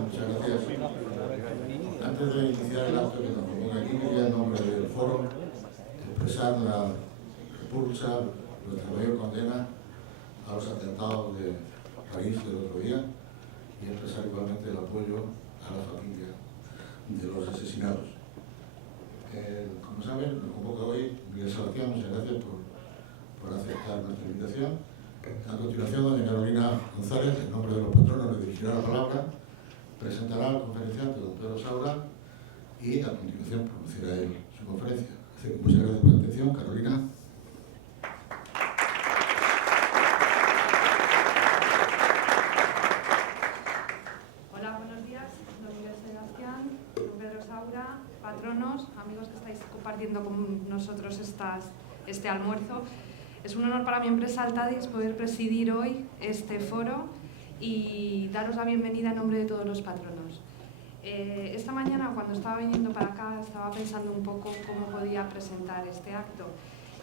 Muchas gracias. Antes de iniciar el acto que nos convoca aquí, quería en nombre del foro expresar la repulsa, nuestra mayor condena a los atentados de París del otro día y expresar igualmente el apoyo a la familia de los asesinados. Como saben, nos convoca hoy Miguel Sebastián. Muchas gracias por aceptar nuestra invitación. A continuación, doña Carolina González, en nombre de los patronos, le dirigirá la palabra, presentará al conferenciante, don Pedro Saura, y a continuación pronunciará él su conferencia. Así que muchas gracias por la atención. Carolina. Hola, buenos días. Don Miguel Sebastián, don Pedro Saura, patronos, amigos que estáis compartiendo con nosotros este almuerzo. Es un honor para mi empresa Altadis poder presidir hoy este foro y daros la bienvenida en nombre de todos los patronos. Esta mañana, cuando estaba viniendo para acá, estaba pensando un poco cómo podía presentar este acto.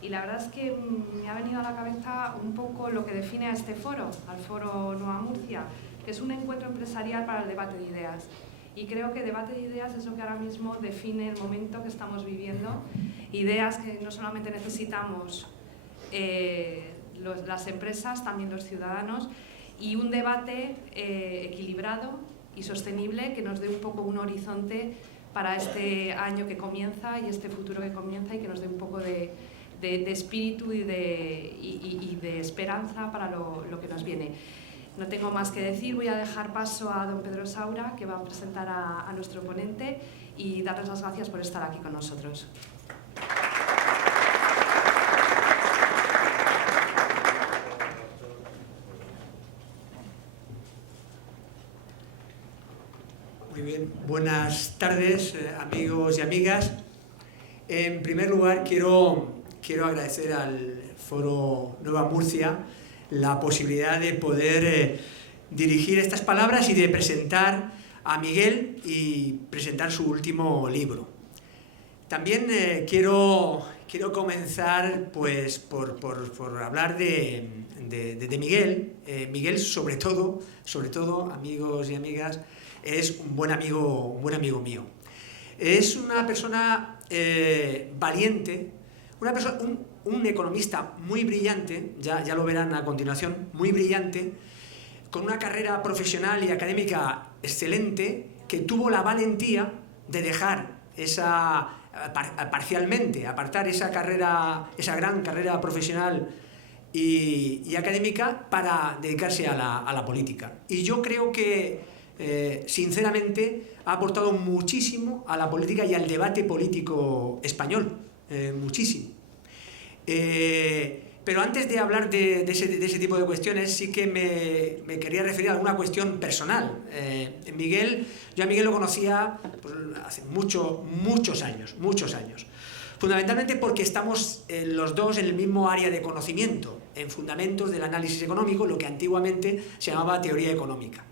Y la verdad es que me ha venido a la cabeza un poco lo que define a este foro, al Foro Nueva Murcia, que es un encuentro empresarial para el debate de ideas. Y creo que debate de ideas es lo que ahora mismo define el momento que estamos viviendo. Ideas que no solamente necesitamos las empresas, también los ciudadanos, y un debate equilibrado y sostenible que nos dé un poco un horizonte para este año que comienza y este futuro que comienza, y que nos dé un poco de espíritu y de esperanza para lo que nos viene. No tengo más que decir, voy a dejar paso a don Pedro Saura, que va a presentar a nuestro ponente, y darles las gracias por estar aquí con nosotros. Muy bien, buenas tardes, amigos y amigas. En primer lugar, quiero agradecer al Foro Nueva Murcia la posibilidad de poder dirigir estas palabras y de presentar a Miguel y presentar su último libro. También quiero comenzar pues, por hablar de Miguel. Miguel, sobre todo, amigos y amigas, es un buen amigo mío. Es una persona valiente, un economista muy brillante, ya lo verán a continuación, muy brillante, con una carrera profesional y académica excelente, que tuvo la valentía de dejar parcialmente, apartar esa gran carrera profesional y académica para dedicarse a la política. Y yo creo que sinceramente ha aportado muchísimo a la política y al debate político español, muchísimo. Pero antes de hablar de ese tipo de cuestiones, sí que me quería referir a alguna cuestión personal. Yo a Miguel lo conocía pues, hace muchos años. Fundamentalmente porque estamos los dos en el mismo área de conocimiento, en fundamentos del análisis económico, lo que antiguamente se llamaba teoría económica.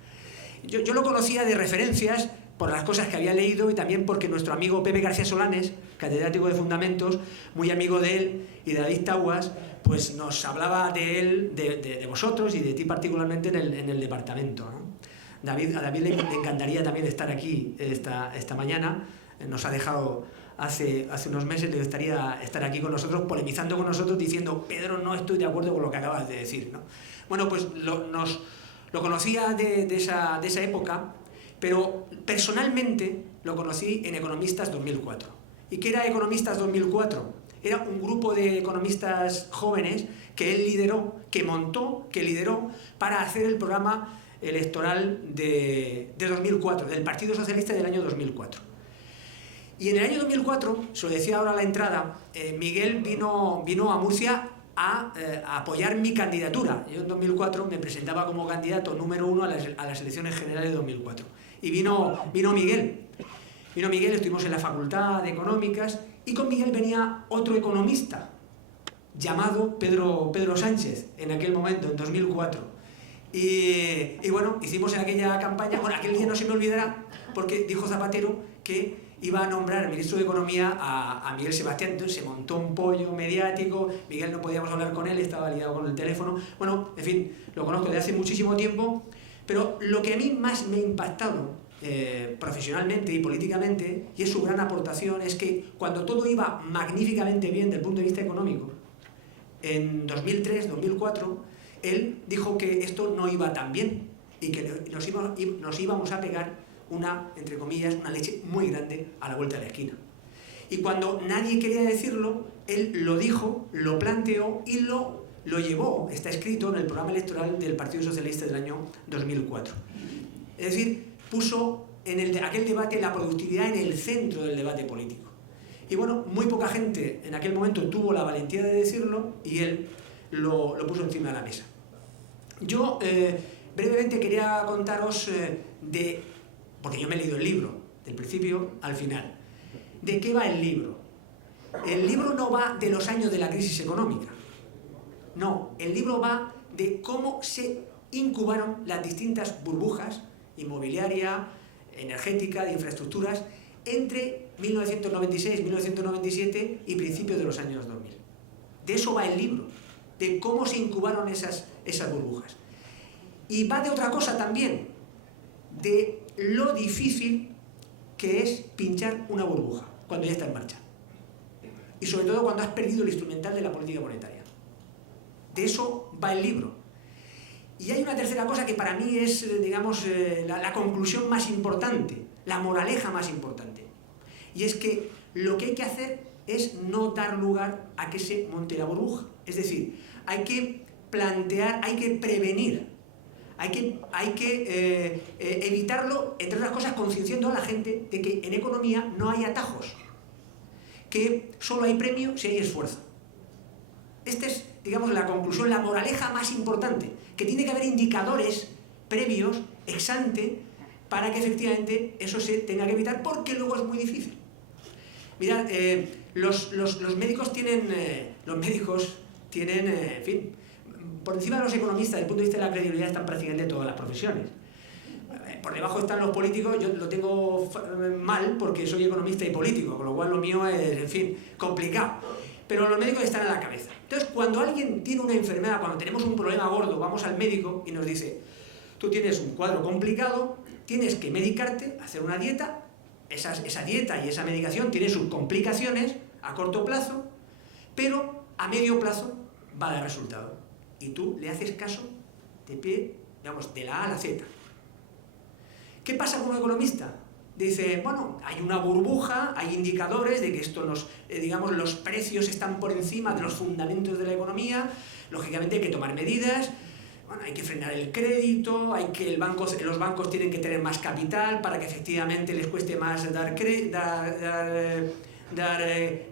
Yo lo conocía de referencias por las cosas que había leído, y también porque nuestro amigo Pepe García Solanes, catedrático de Fundamentos, muy amigo de él y de David Taguas, pues nos hablaba de él, de vosotros y de ti particularmente en el departamento, ¿no? A David le encantaría también estar aquí esta mañana. Nos ha dejado hace unos meses, le gustaría estar aquí con nosotros, polemizando con nosotros, diciendo: Pedro, no estoy de acuerdo con lo que acabas de decir, ¿no? Bueno, pues lo conocía de esa época, pero personalmente lo conocí en Economistas 2004. ¿Y qué era Economistas 2004? Era un grupo de economistas jóvenes que él lideró, que lideró para hacer el programa electoral de 2004, del Partido Socialista del año 2004. Y en el año 2004, se lo decía ahora a la entrada, Miguel vino a Murcia a apoyar mi candidatura. Yo en 2004 me presentaba como candidato número 1 a las elecciones generales de 2004. Y vino Miguel. Estuvimos en la Facultad de Económicas, y con Miguel venía otro economista llamado Pedro Sánchez, en aquel momento, en 2004. Y bueno, hicimos en aquella campaña, bueno, aquel día no se me olvidará, porque dijo Zapatero que iba a nombrar ministro de Economía a Miguel Sebastián. Entonces se montó un pollo mediático, Miguel no podíamos hablar con él, estaba liado con el teléfono. Bueno, en fin, lo conozco desde hace muchísimo tiempo, pero lo que a mí más me ha impactado profesionalmente y políticamente, y es su gran aportación, es que cuando todo iba magníficamente bien desde el punto de vista económico, en 2003, 2004, él dijo que esto no iba tan bien y que nos íbamos a pegar una, entre comillas, una leche muy grande a la vuelta de la esquina. Y cuando nadie quería decirlo, él lo dijo, lo planteó y lo llevó, está escrito en el programa electoral del Partido Socialista del año 2004. Es decir, puso en aquel debate la productividad en el centro del debate político. Y bueno, muy poca gente en aquel momento tuvo la valentía de decirlo y él lo puso encima de la mesa. Yo brevemente quería contaros porque yo me he leído el libro, del principio al final. ¿De qué va el libro? El libro no va de los años de la crisis económica. No, el libro va de cómo se incubaron las distintas burbujas inmobiliaria, energética, de infraestructuras, entre 1996, 1997 y principios de los años 2000. De eso va el libro, de cómo se incubaron esas burbujas. Y va de otra cosa también, de lo difícil que es pinchar una burbuja cuando ya está en marcha. Y sobre todo cuando has perdido el instrumental de la política monetaria. De eso va el libro. Y hay una tercera cosa que para mí es, digamos, la conclusión más importante, la moraleja más importante. Y es que lo que hay que hacer es no dar lugar a que se monte la burbuja. Es decir, hay que plantear, hay que prevenir, hay que evitarlo, entre otras cosas, concienciando a la gente de que en economía no hay atajos, que solo hay premio si hay esfuerzo. Esta es, digamos, la conclusión, la moraleja más importante, que tiene que haber indicadores previos, ex ante, para que efectivamente eso se tenga que evitar, porque luego es muy difícil. Mirad, los médicos tienen, en fin, por encima de los economistas, desde el punto de vista de la credibilidad, están prácticamente todas las profesiones. Por debajo están los políticos, yo lo tengo mal porque soy economista y político, con lo cual lo mío es, en fin, complicado. Pero los médicos están a la cabeza. Entonces, cuando alguien tiene una enfermedad, cuando tenemos un problema gordo, vamos al médico y nos dice: tú tienes un cuadro complicado, tienes que medicarte, hacer una dieta, esa dieta y esa medicación tiene sus complicaciones a corto plazo, pero a medio plazo va a dar resultado. Y tú le haces caso de pie, digamos, de la A a la Z. ¿Qué pasa con un economista? Dice, bueno, hay una burbuja, hay indicadores de que esto digamos, los precios están por encima de los fundamentos de la economía, lógicamente hay que tomar medidas, bueno, hay que frenar el crédito, los bancos tienen que tener más capital para que efectivamente les cueste más dar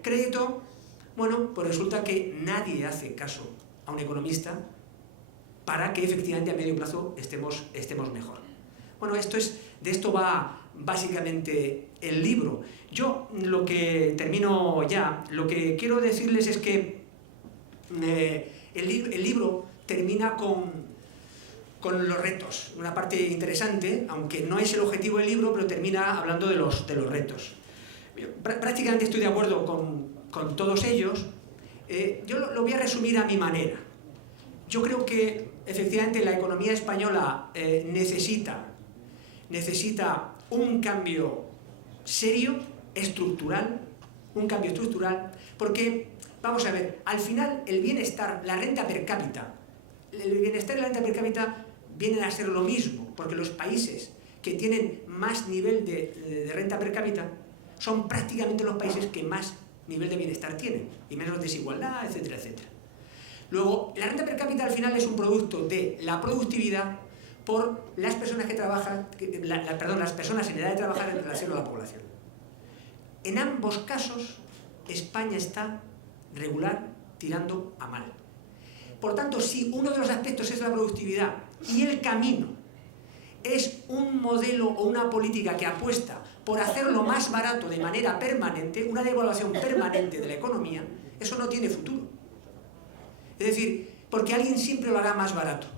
crédito. Bueno, pues resulta que nadie hace caso a un economista para que efectivamente a medio plazo estemos mejor. Bueno, de esto va básicamente el libro. Yo lo que termino ya, lo que quiero decirles es que el libro termina con los retos. Una parte interesante, aunque no es el objetivo del libro, pero termina hablando de los retos. Prácticamente estoy de acuerdo con todos ellos. Yo lo voy a resumir a mi manera. Yo creo que efectivamente la economía española necesita un cambio serio, estructural, porque, vamos a ver, al final el bienestar, la renta per cápita, vienen a ser lo mismo, porque los países que tienen más nivel de renta per cápita son prácticamente los países que más nivel de bienestar tienen, y menos desigualdad, etcétera, etcétera. Luego, la renta per cápita al final es un producto de la productividad por las personas que trabajan, las personas en edad de trabajar en relación a la población. En ambos casos, España está regular, tirando a mal. Por tanto, si uno de los aspectos es la productividad y el camino es un modelo o una política que apuesta por hacerlo más barato de manera permanente, una devaluación permanente de la economía, eso no tiene futuro. Es decir, porque alguien siempre lo hará más barato.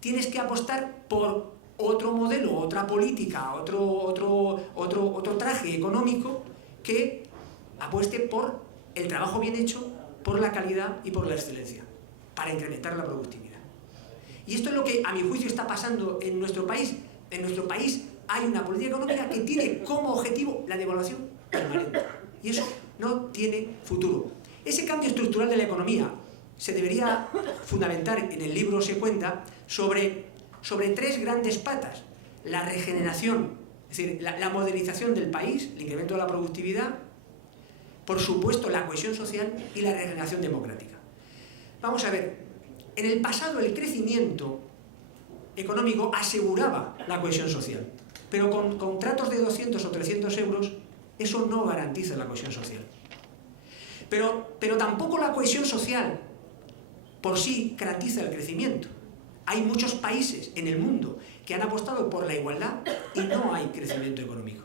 Tienes que apostar por otro modelo, otra política, otro traje económico que apueste por el trabajo bien hecho, por la calidad y por la excelencia, para incrementar la productividad. Y esto es lo que, a mi juicio, está pasando en nuestro país. En nuestro país hay una política económica que tiene como objetivo la devaluación permanente. Y eso no tiene futuro. Ese cambio estructural de la economía se debería fundamentar, en el libro se cuenta, sobre 3 grandes patas. La regeneración, es decir, la modernización del país, el incremento de la productividad, por supuesto la cohesión social y la regeneración democrática. Vamos a ver, en el pasado el crecimiento económico aseguraba la cohesión social, pero con contratos de 200 o 300 euros eso no garantiza la cohesión social. Pero tampoco la cohesión social por sí garantiza el crecimiento. Hay muchos países en el mundo que han apostado por la igualdad y no hay crecimiento económico.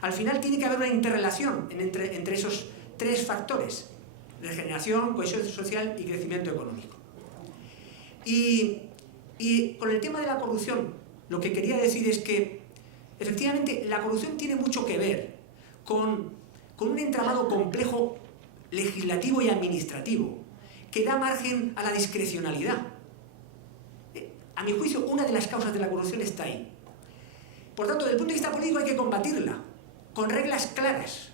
Al final tiene que haber una interrelación entre esos 3 factores: regeneración, cohesión social y crecimiento económico. Y con el tema de la corrupción, lo que quería decir es que efectivamente la corrupción tiene mucho que ver con un entramado complejo legislativo y administrativo que da margen a la discrecionalidad. A mi juicio, una de las causas de la corrupción está ahí. Por tanto, desde el punto de vista político hay que combatirla con reglas claras,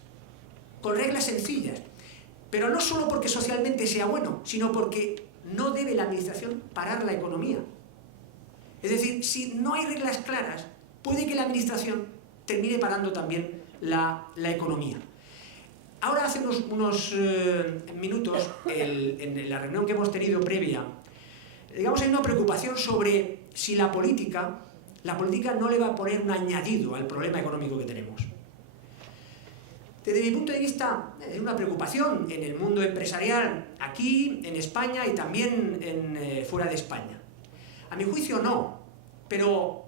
con reglas sencillas, pero no solo porque socialmente sea bueno, sino porque no debe la administración parar la economía. Es decir, si no hay reglas claras, puede que la administración termine parando también la economía. Ahora, hace unos minutos, en la reunión que hemos tenido previa, digamos, hay una preocupación sobre si la política no le va a poner un añadido al problema económico que tenemos. Desde mi punto de vista, es una preocupación en el mundo empresarial, aquí, en España y también fuera de España. A mi juicio no, pero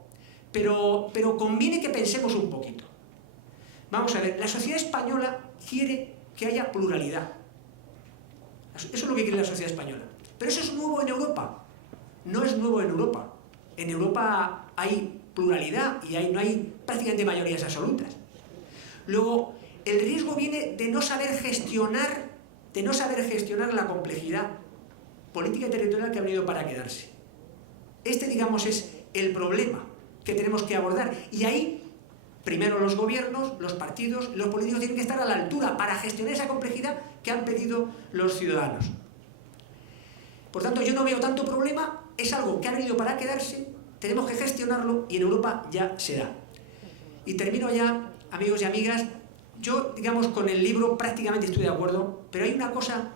conviene que pensemos un poquito. Vamos a ver, la sociedad española quiere que haya pluralidad. Eso es lo que quiere la sociedad española. Pero eso es nuevo en Europa. No es nuevo en Europa. En Europa hay pluralidad y no hay prácticamente mayorías absolutas. Luego, el riesgo viene de no saber gestionar la complejidad política y territorial que ha venido para quedarse. Digamos, es el problema que tenemos que abordar. Y ahí, primero los gobiernos, los partidos, los políticos tienen que estar a la altura para gestionar esa complejidad que han pedido los ciudadanos. Por tanto, yo no veo tanto problema, es algo que ha venido para quedarse, tenemos que gestionarlo y en Europa ya se da. Y termino ya, amigos y amigas. Yo, digamos, con el libro prácticamente estoy de acuerdo, pero hay una cosa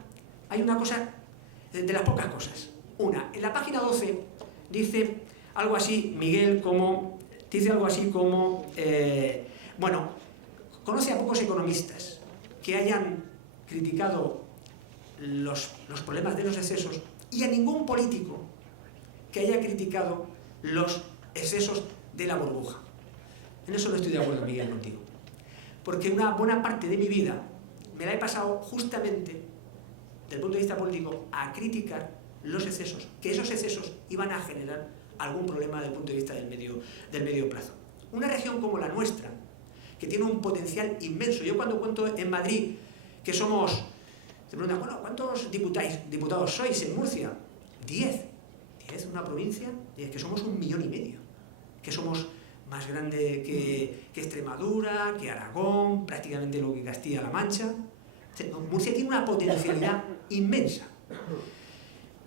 de las pocas cosas. Una, en la página 12 dice algo así, Miguel, bueno, conoce a pocos economistas que hayan criticado los problemas de los excesos y a ningún político que haya criticado los excesos de la burbuja. En eso no estoy de acuerdo, Miguel, contigo. Porque una buena parte de mi vida me la he pasado justamente, desde el punto de vista político, a criticar los excesos, que esos excesos iban a generar algún problema desde el punto de vista del medio plazo. Una región como la nuestra, que tiene un potencial inmenso. Yo cuando cuento en Madrid que somos... Se preguntan, bueno, ¿cuántos diputados sois en Murcia? 10. 10 en una provincia, 10, que somos 1,5 millones. Que somos más grande que Extremadura, que Aragón, prácticamente lo que Castilla-La Mancha. Murcia tiene una potencialidad inmensa.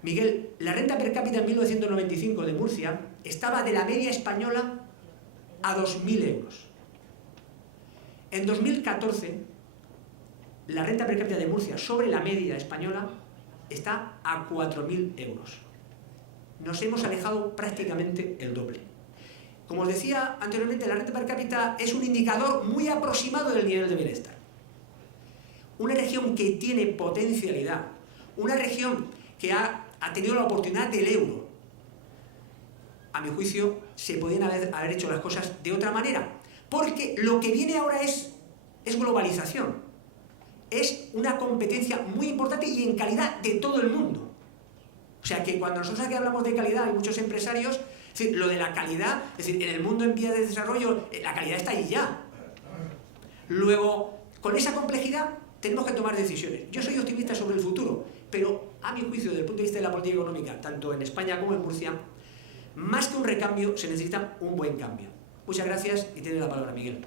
Miguel, la renta per cápita en 1995 de Murcia estaba de la media española a 2.000 euros. En 2014, la renta per cápita de Murcia sobre la media española está a 4.000 euros. Nos hemos alejado prácticamente el doble. Como os decía anteriormente, la renta per cápita es un indicador muy aproximado del nivel de bienestar. Una región que tiene potencialidad, una región que ha tenido la oportunidad del euro, a mi juicio, se podían haber hecho las cosas de otra manera. Porque lo que viene ahora es globalización. Es una competencia muy importante y en calidad de todo el mundo. O sea que cuando nosotros aquí hablamos de calidad, hay muchos empresarios, es decir, lo de la calidad, es decir, en el mundo en vías de desarrollo, la calidad está ahí ya. Luego, con esa complejidad, tenemos que tomar decisiones. Yo soy optimista sobre el futuro, pero a mi juicio, desde el punto de vista de la política económica, tanto en España como en Murcia, más que un recambio, se necesita un buen cambio. Muchas gracias y tiene la palabra Miguel.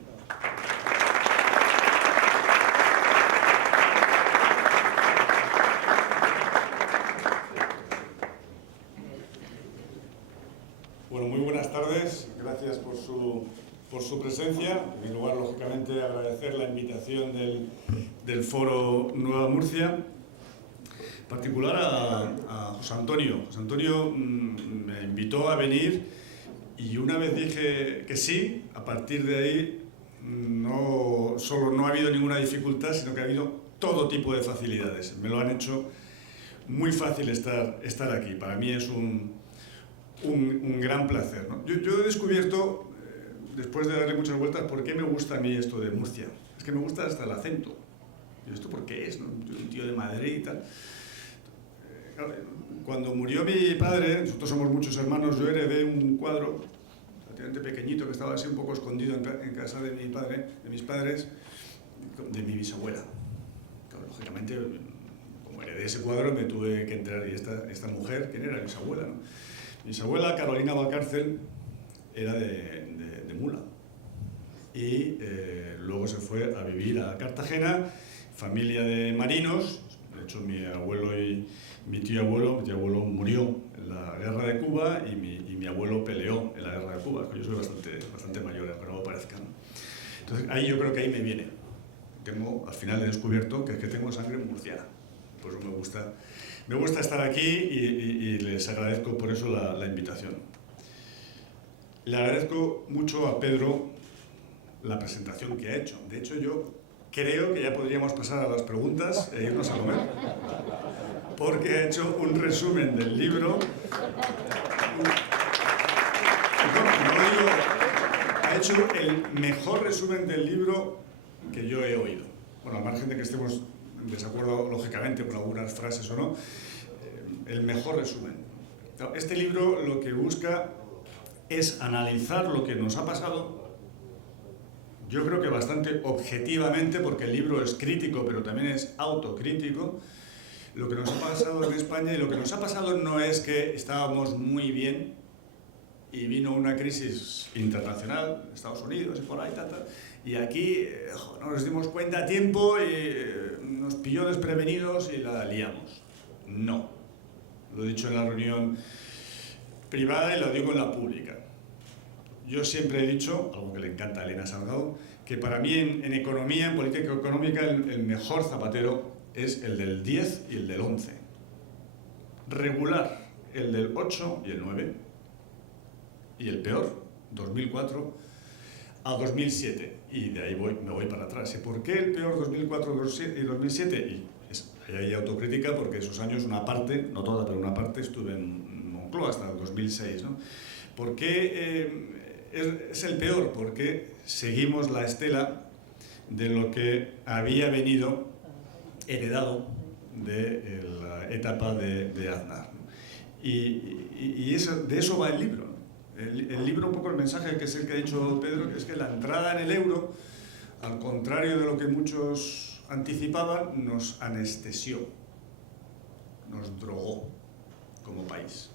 Bueno, muy buenas tardes. Gracias por su presencia. En primer lugar, lógicamente, agradecer la invitación del Foro Nueva Murcia. En particular a José Antonio. José Antonio me invitó a venir y una vez dije que sí, a partir de ahí no solo no ha habido ninguna dificultad, sino que ha habido todo tipo de facilidades. Me lo han hecho muy fácil estar aquí. Para mí es un gran placer, ¿no? Yo he descubierto, después de darle muchas vueltas, por qué me gusta a mí esto de Murcia. Es que me gusta hasta el acento. ¿Y esto por qué es, no? Un tío de Madrid y tal. Cuando murió mi padre, nosotros somos muchos hermanos, yo heredé un cuadro relativamente pequeñito que estaba así un poco escondido en casa de mi padre, de mis padres, de mi bisabuela. Claro, lógicamente, como heredé ese cuadro, me tuve que enterar. Y esta mujer, ¿quién era? Mi bisabuela, ¿no? Mi bisabuela, Carolina Valcárcel, era de Mula. Y luego se fue a vivir a Cartagena, familia de marinos. De hecho, mi abuelo y mi tío abuelo murió en la guerra de Cuba y mi abuelo peleó en la guerra de Cuba. Yo soy bastante mayor, aunque no me parezca, ¿no? Entonces, ahí yo creo que ahí me viene. Al final he descubierto que tengo sangre murciana. Por eso me gusta estar aquí y les agradezco por eso la invitación. Le agradezco mucho a Pedro la presentación que ha hecho. De hecho, yo creo que ya podríamos pasar a las preguntas e irnos a comer, porque ha hecho un resumen del libro. Ha hecho el mejor resumen del libro que yo he oído. Bueno, al margen de que estemos en desacuerdo, lógicamente, con algunas frases o no, el mejor resumen. Este libro lo que busca es analizar lo que nos ha pasado, yo creo que bastante objetivamente, porque el libro es crítico, pero también es autocrítico, lo que nos ha pasado en España. Y lo que nos ha pasado no es que estábamos muy bien y vino una crisis internacional, Estados Unidos y por ahí, y aquí no nos dimos cuenta a tiempo y nos pilló desprevenidos y la liamos. No. Lo he dicho en la reunión privada y lo digo en la pública. Yo siempre he dicho, algo que le encanta a Elena Salgado, que para mí en economía, en política económica, el mejor zapatero es el del 10 y el del 11. Regular, el del 8 y el 9. Y el peor, 2004 a 2007. Y de ahí me voy para atrás. ¿Y por qué el peor 2004 y 2007? Y hay autocrítica porque esos años, una parte, no toda, pero una parte, estuve en Moncloa hasta el 2006, ¿no? ¿Por qué es el peor? Porque seguimos la estela de lo que había venido heredado de la etapa de Aznar, ¿no? Y de eso va el libro, ¿no? El libro, un poco el mensaje que es el que ha dicho Pedro, que es que la entrada en el euro, al contrario de lo que muchos anticipaban, nos anestesió, nos drogó como país.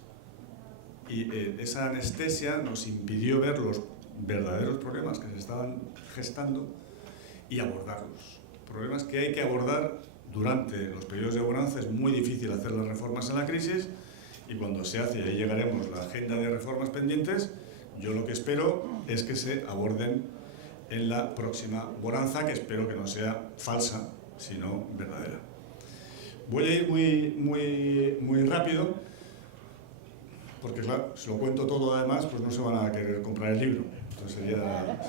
Y esa anestesia nos impidió ver los verdaderos problemas que se estaban gestando y abordarlos. Problemas que hay que abordar durante los periodos de bonanza. Es muy difícil hacer las reformas en la crisis, y cuando se hace, y ahí llegaremos, la agenda de reformas pendientes, yo lo que espero es que se aborden en la próxima bonanza, que espero que no sea falsa, sino verdadera. Voy a ir muy rápido, porque claro, si lo cuento todo además, pues no se van a querer comprar el libro. Entonces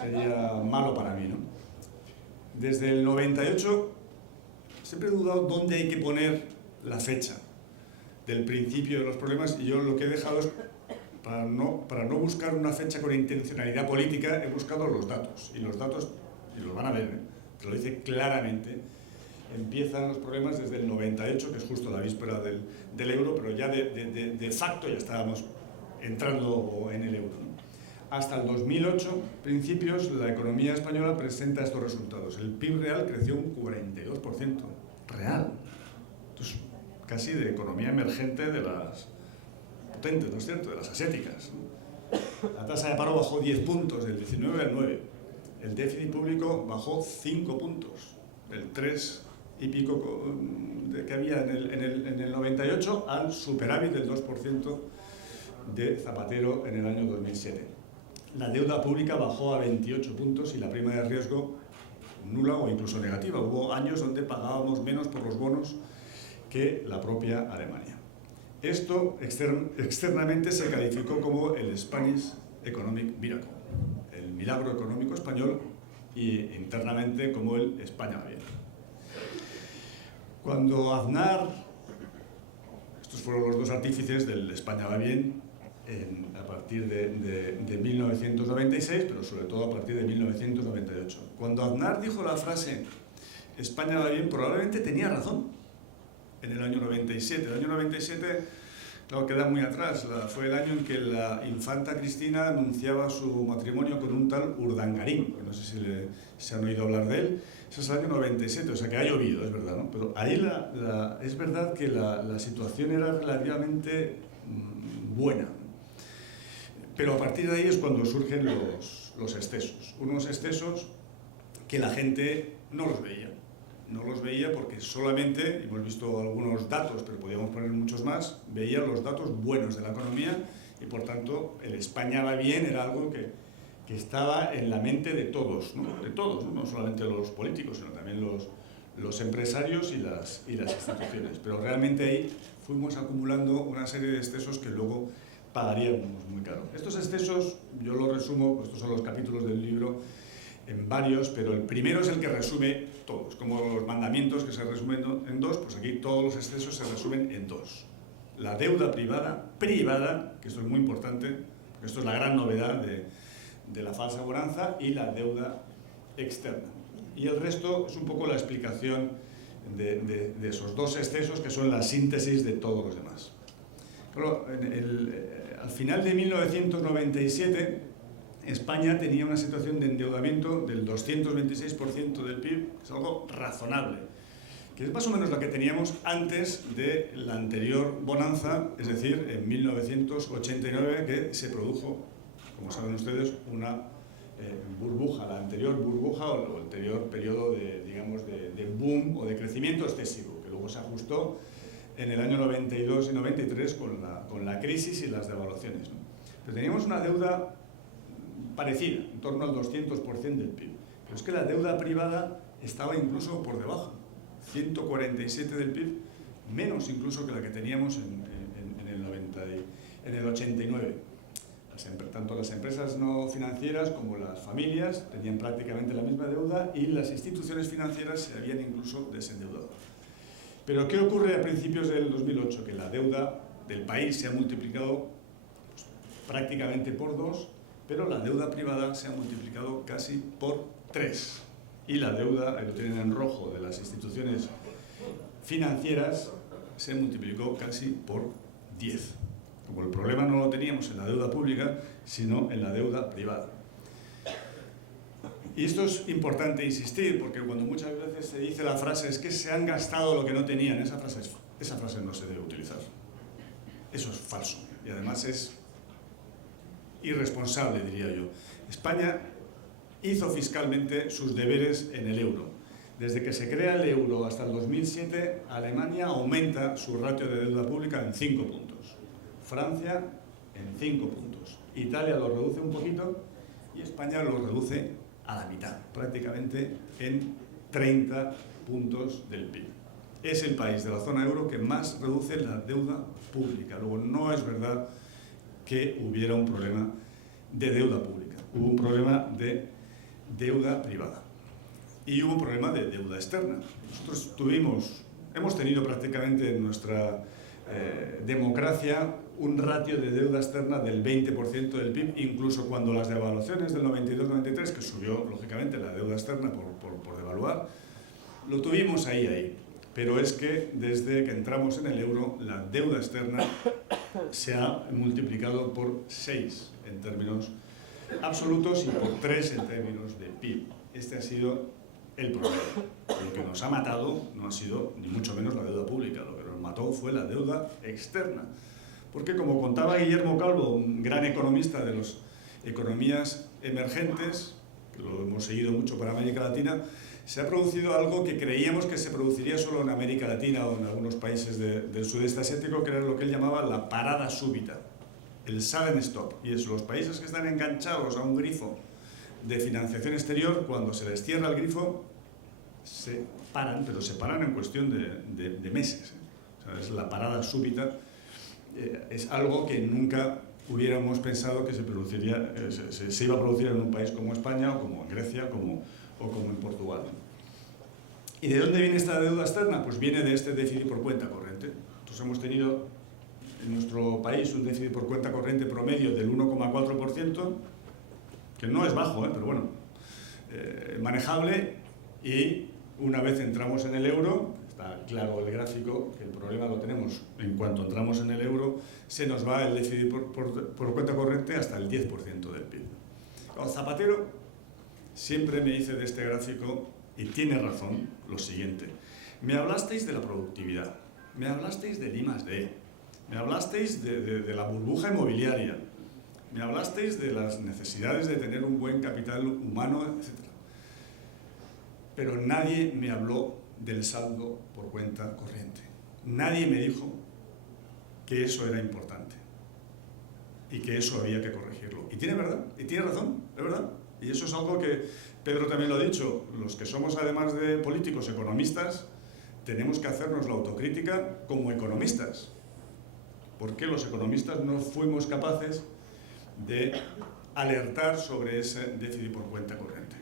sería malo para mí, ¿no? Desde el 98 siempre he dudado dónde hay que poner la fecha del principio de los problemas, y yo lo que he dejado es, para no buscar una fecha con intencionalidad política, he buscado los datos. Y los datos, y los van a ver, ¿eh? Te lo dice claramente, empiezan los problemas desde el 98, que es justo la víspera del euro, pero ya de facto ya estábamos entrando en el euro, ¿no? Hasta el 2008, principios, la economía española presenta estos resultados. El PIB real creció un 42%. Real. Entonces, casi de economía emergente de las potentes, ¿no es cierto?, de las asiáticas, ¿no? La tasa de paro bajó 10 puntos, del 19 al 9. El déficit público bajó 5 puntos, del 3 y pico que había en el 98 al superávit del 2% de Zapatero en el año 2007. La deuda pública bajó a 28 puntos y la prima de riesgo nula o incluso negativa. Hubo años donde pagábamos menos por los bonos que la propia Alemania. Esto externamente se calificó como el Spanish Economic Miracle, el milagro económico español, y internamente como el España va bien. Cuando Aznar, estos fueron los dos artífices del España va bien, a partir de 1996, pero sobre todo a partir de 1998. Cuando Aznar dijo la frase España va bien, probablemente tenía razón en el año 97. El año 97, claro, queda muy atrás. Fue el año en que la infanta Cristina anunciaba su matrimonio con un tal Urdangarín, que no sé si se han oído hablar de él. Ese es el año 97, o sea que ha llovido, es verdad, ¿no? Pero ahí es verdad que la situación era relativamente buena. Pero a partir de ahí es cuando surgen los excesos. Unos excesos que la gente no los veía. No los veía porque solamente, hemos visto algunos datos, pero podíamos poner muchos más, veía los datos buenos de la economía y por tanto el España va bien era algo que estaba en la mente de todos, ¿no? De todos, ¿no? No solamente los políticos, sino también los empresarios y las instituciones. Pero realmente ahí fuimos acumulando una serie de excesos que luego pagaríamos muy caro. Estos excesos, yo los resumo, estos son los capítulos del libro, en varios, pero el primero es el que resume todos. Como los mandamientos que se resumen en dos, pues aquí todos los excesos se resumen en dos. La deuda privada, que esto es muy importante, porque esto es la gran novedad de la falsa bonanza, y la deuda externa. Y el resto es un poco la explicación de esos dos excesos que son la síntesis de todos los demás. Pero al final de 1997, España tenía una situación de endeudamiento del 226% del PIB, que es algo razonable, que es más o menos lo que teníamos antes de la anterior bonanza, es decir, en 1989, que se produjo, como saben ustedes, una burbuja, la anterior burbuja o el anterior periodo de boom o de crecimiento excesivo, que luego se ajustó en el año 92 y 93 con la crisis y las devaluaciones, ¿no? Pero teníamos una deuda parecida, en torno al 200% del PIB. Pero es que la deuda privada estaba incluso por debajo, 147 del PIB, menos incluso que la que teníamos en el 89. Tanto las empresas no financieras como las familias tenían prácticamente la misma deuda y las instituciones financieras se habían incluso desendeudado. Pero ¿qué ocurre a principios del 2008? Que la deuda del país se ha multiplicado pues, prácticamente por 2, pero la deuda privada se ha multiplicado casi por 3. Y la deuda, ahí lo tienen en rojo, de las instituciones financieras se multiplicó casi por 10. Como el problema no lo teníamos en la deuda pública, sino en la deuda privada. Y esto es importante insistir, porque cuando muchas veces se dice la frase es que se han gastado lo que no tenían, esa frase no se debe utilizar. Eso es falso y además es irresponsable, diría yo. España hizo fiscalmente sus deberes en el euro. Desde que se crea el euro hasta el 2007, Alemania aumenta su ratio de deuda pública en 5 puntos. Francia en 5 puntos. Italia lo reduce un poquito y España lo reduce a la mitad, prácticamente en 30 puntos del PIB. Es el país de la zona euro que más reduce la deuda pública. Luego, no es verdad que hubiera un problema de deuda pública. Hubo un problema de deuda privada. Y hubo un problema de deuda externa. Nosotros hemos tenido prácticamente en nuestra democracia un ratio de deuda externa del 20% del PIB, incluso cuando las devaluaciones del 92-93, que subió lógicamente la deuda externa por devaluar, lo tuvimos ahí. Pero es que desde que entramos en el euro, la deuda externa se ha multiplicado por 6 en términos absolutos y por 3 en términos de PIB. Este ha sido el problema. Lo que nos ha matado no ha sido ni mucho menos la deuda pública, lo que nos mató fue la deuda externa, Porque, como contaba Guillermo Calvo, un gran economista de las economías emergentes, que lo hemos seguido mucho para América Latina, se ha producido algo que creíamos que se produciría solo en América Latina o en algunos países del sudeste asiático, que era lo que él llamaba la parada súbita, el sudden stop. Y es los países que están enganchados a un grifo de financiación exterior, cuando se les cierra el grifo, se paran, pero se paran en cuestión de meses. O sea, es la parada súbita. Es algo que nunca hubiéramos pensado que se produciría, se iba a producir en un país como España, o como en Grecia, o como en Portugal. ¿Y de dónde viene esta deuda externa? Pues viene de este déficit por cuenta corriente. Entonces hemos tenido en nuestro país un déficit por cuenta corriente promedio del 1,4%, que no es bajo, pero bueno, manejable, y una vez entramos en el euro, está claro el gráfico, que el problema lo tenemos en cuanto entramos en el euro, se nos va el déficit por cuenta corriente hasta el 10% del PIB. Zapatero siempre me dice de este gráfico, y tiene razón, lo siguiente: me hablasteis de la productividad, me hablasteis del I+D, me hablasteis de la burbuja inmobiliaria, me hablasteis de las necesidades de tener un buen capital humano, etc. Pero nadie me habló del saldo por cuenta corriente. Nadie me dijo que eso era importante y que eso había que corregirlo. Y tiene verdad, y tiene razón, es verdad. Y eso es algo que Pedro también lo ha dicho. Los que somos, además de políticos, economistas, tenemos que hacernos la autocrítica como economistas. ¿Por qué los economistas no fuimos capaces de alertar sobre ese déficit por cuenta corriente?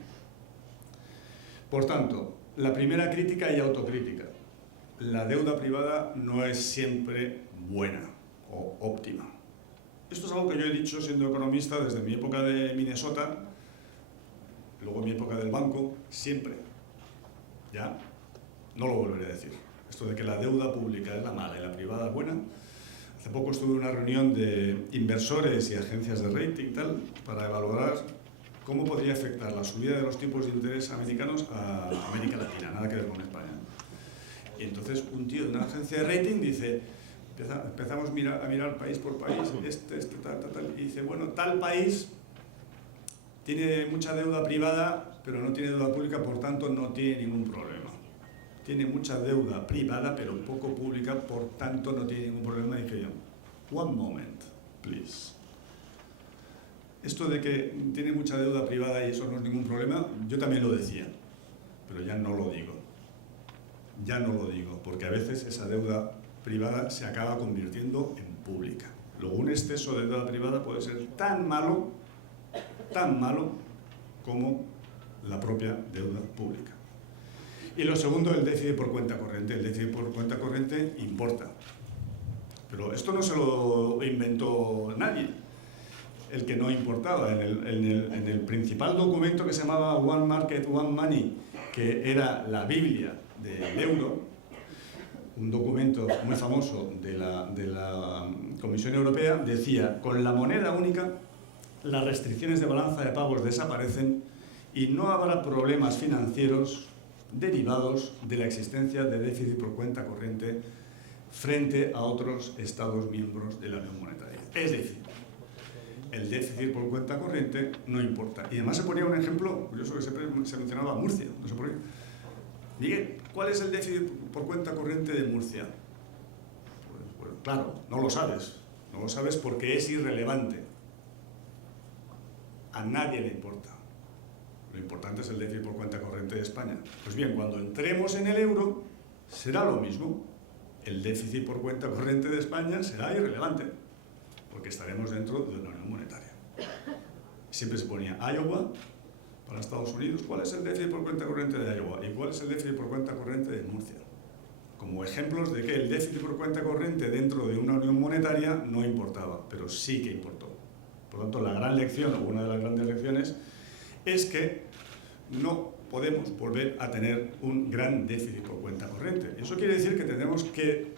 Por tanto, la primera crítica y autocrítica: la deuda privada no es siempre buena o óptima. Esto es algo que yo he dicho siendo economista desde mi época de Minnesota, luego mi época del banco, siempre. Ya no lo volveré a decir. Esto de que la deuda pública es la mala y la privada es buena. Hace poco estuve en una reunión de inversores y agencias de rating tal, para evaluar cómo podría afectar la subida de los tipos de interés americanos a América Latina, nada que ver con España. Y entonces un tío de una agencia de rating dice, empezamos a mirar país por país, tal, y dice, bueno, tal país tiene mucha deuda privada, pero no tiene deuda pública, por tanto no tiene ningún problema. Tiene mucha deuda privada, pero poco pública, por tanto no tiene ningún problema. Y dije yo, one moment, please. Esto de que tiene mucha deuda privada y eso no es ningún problema, yo también lo decía, pero ya no lo digo. Ya no lo digo, porque a veces esa deuda privada se acaba convirtiendo en pública. Luego, un exceso de deuda privada puede ser tan malo como la propia deuda pública. Y lo segundo, el déficit por cuenta corriente. El déficit por cuenta corriente importa. Pero esto no se lo inventó nadie. El que no importaba, en el principal documento que se llamaba One Market, One Money, que era la Biblia del euro, un documento muy famoso de la Comisión Europea, decía: con la moneda única, las restricciones de balanza de pagos desaparecen y no habrá problemas financieros derivados de la existencia de déficit por cuenta corriente frente a otros Estados miembros de la Unión Monetaria. Es decir, el déficit por cuenta corriente no importa. Y además se ponía un ejemplo curioso que siempre se mencionaba Murcia, no sé por qué. Miguel, ¿cuál es el déficit por cuenta corriente de Murcia? Pues claro, no lo sabes. No lo sabes porque es irrelevante. A nadie le importa. Lo importante es el déficit por cuenta corriente de España. Pues bien, cuando entremos en el euro, será lo mismo. El déficit por cuenta corriente de España será irrelevante, porque estaremos dentro de la Unión Monetaria. Siempre se ponía Iowa para Estados Unidos. ¿Cuál es el déficit por cuenta corriente de Iowa? ¿Y cuál es el déficit por cuenta corriente de Murcia? Como ejemplos de que el déficit por cuenta corriente dentro de una Unión Monetaria no importaba, pero sí que importó. Por lo tanto, la gran lección, o una de las grandes lecciones, es que no podemos volver a tener un gran déficit por cuenta corriente. Eso quiere decir que tenemos que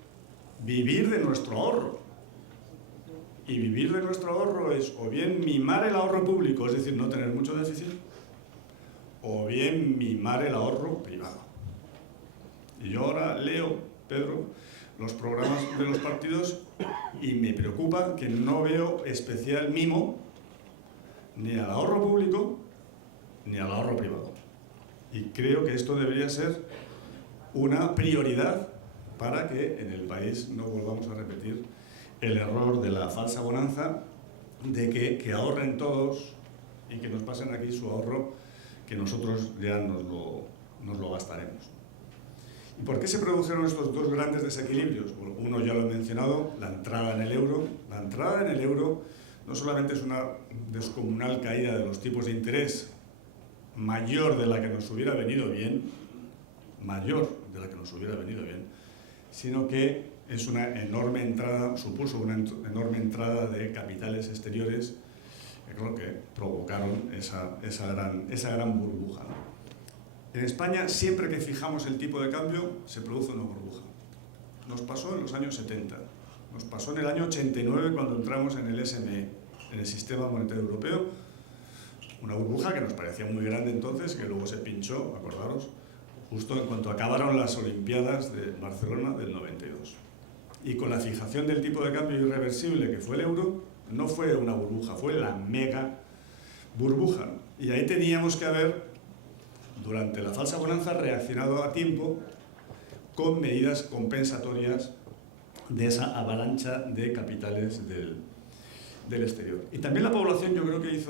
vivir de nuestro ahorro. Y vivir de nuestro ahorro es o bien mimar el ahorro público, es decir, no tener mucho déficit, o bien mimar el ahorro privado. Y yo ahora leo, Pedro, los programas de los partidos y me preocupa que no veo especial mimo ni al ahorro público ni al ahorro privado. Y creo que esto debería ser una prioridad para que en el país no volvamos a repetir el error de la falsa bonanza, de que ahorren todos y que nos pasen aquí su ahorro, que nosotros ya nos lo gastaremos. ¿Y por qué se produjeron estos dos grandes desequilibrios? Bueno, uno ya lo he mencionado, la entrada en el euro. La entrada en el euro no solamente es una descomunal caída de los tipos de interés, mayor de la que nos hubiera venido bien, sino que es una enorme entrada, supuso una enorme entrada de capitales exteriores que creo que provocaron esa gran burbuja, ¿no? En España, siempre que fijamos el tipo de cambio, se produce una burbuja. Nos pasó en los años 70, nos pasó en el año 89 cuando entramos en el SME, en el Sistema Monetario Europeo, una burbuja que nos parecía muy grande entonces, que luego se pinchó, acordaros, justo en cuanto acabaron las Olimpiadas de Barcelona del 92. Y con la fijación del tipo de cambio irreversible que fue el euro, no fue una burbuja, fue la mega burbuja. Y ahí teníamos que haber, durante la falsa bonanza, reaccionado a tiempo con medidas compensatorias de esa avalancha de capitales del exterior. Y también la población, yo creo que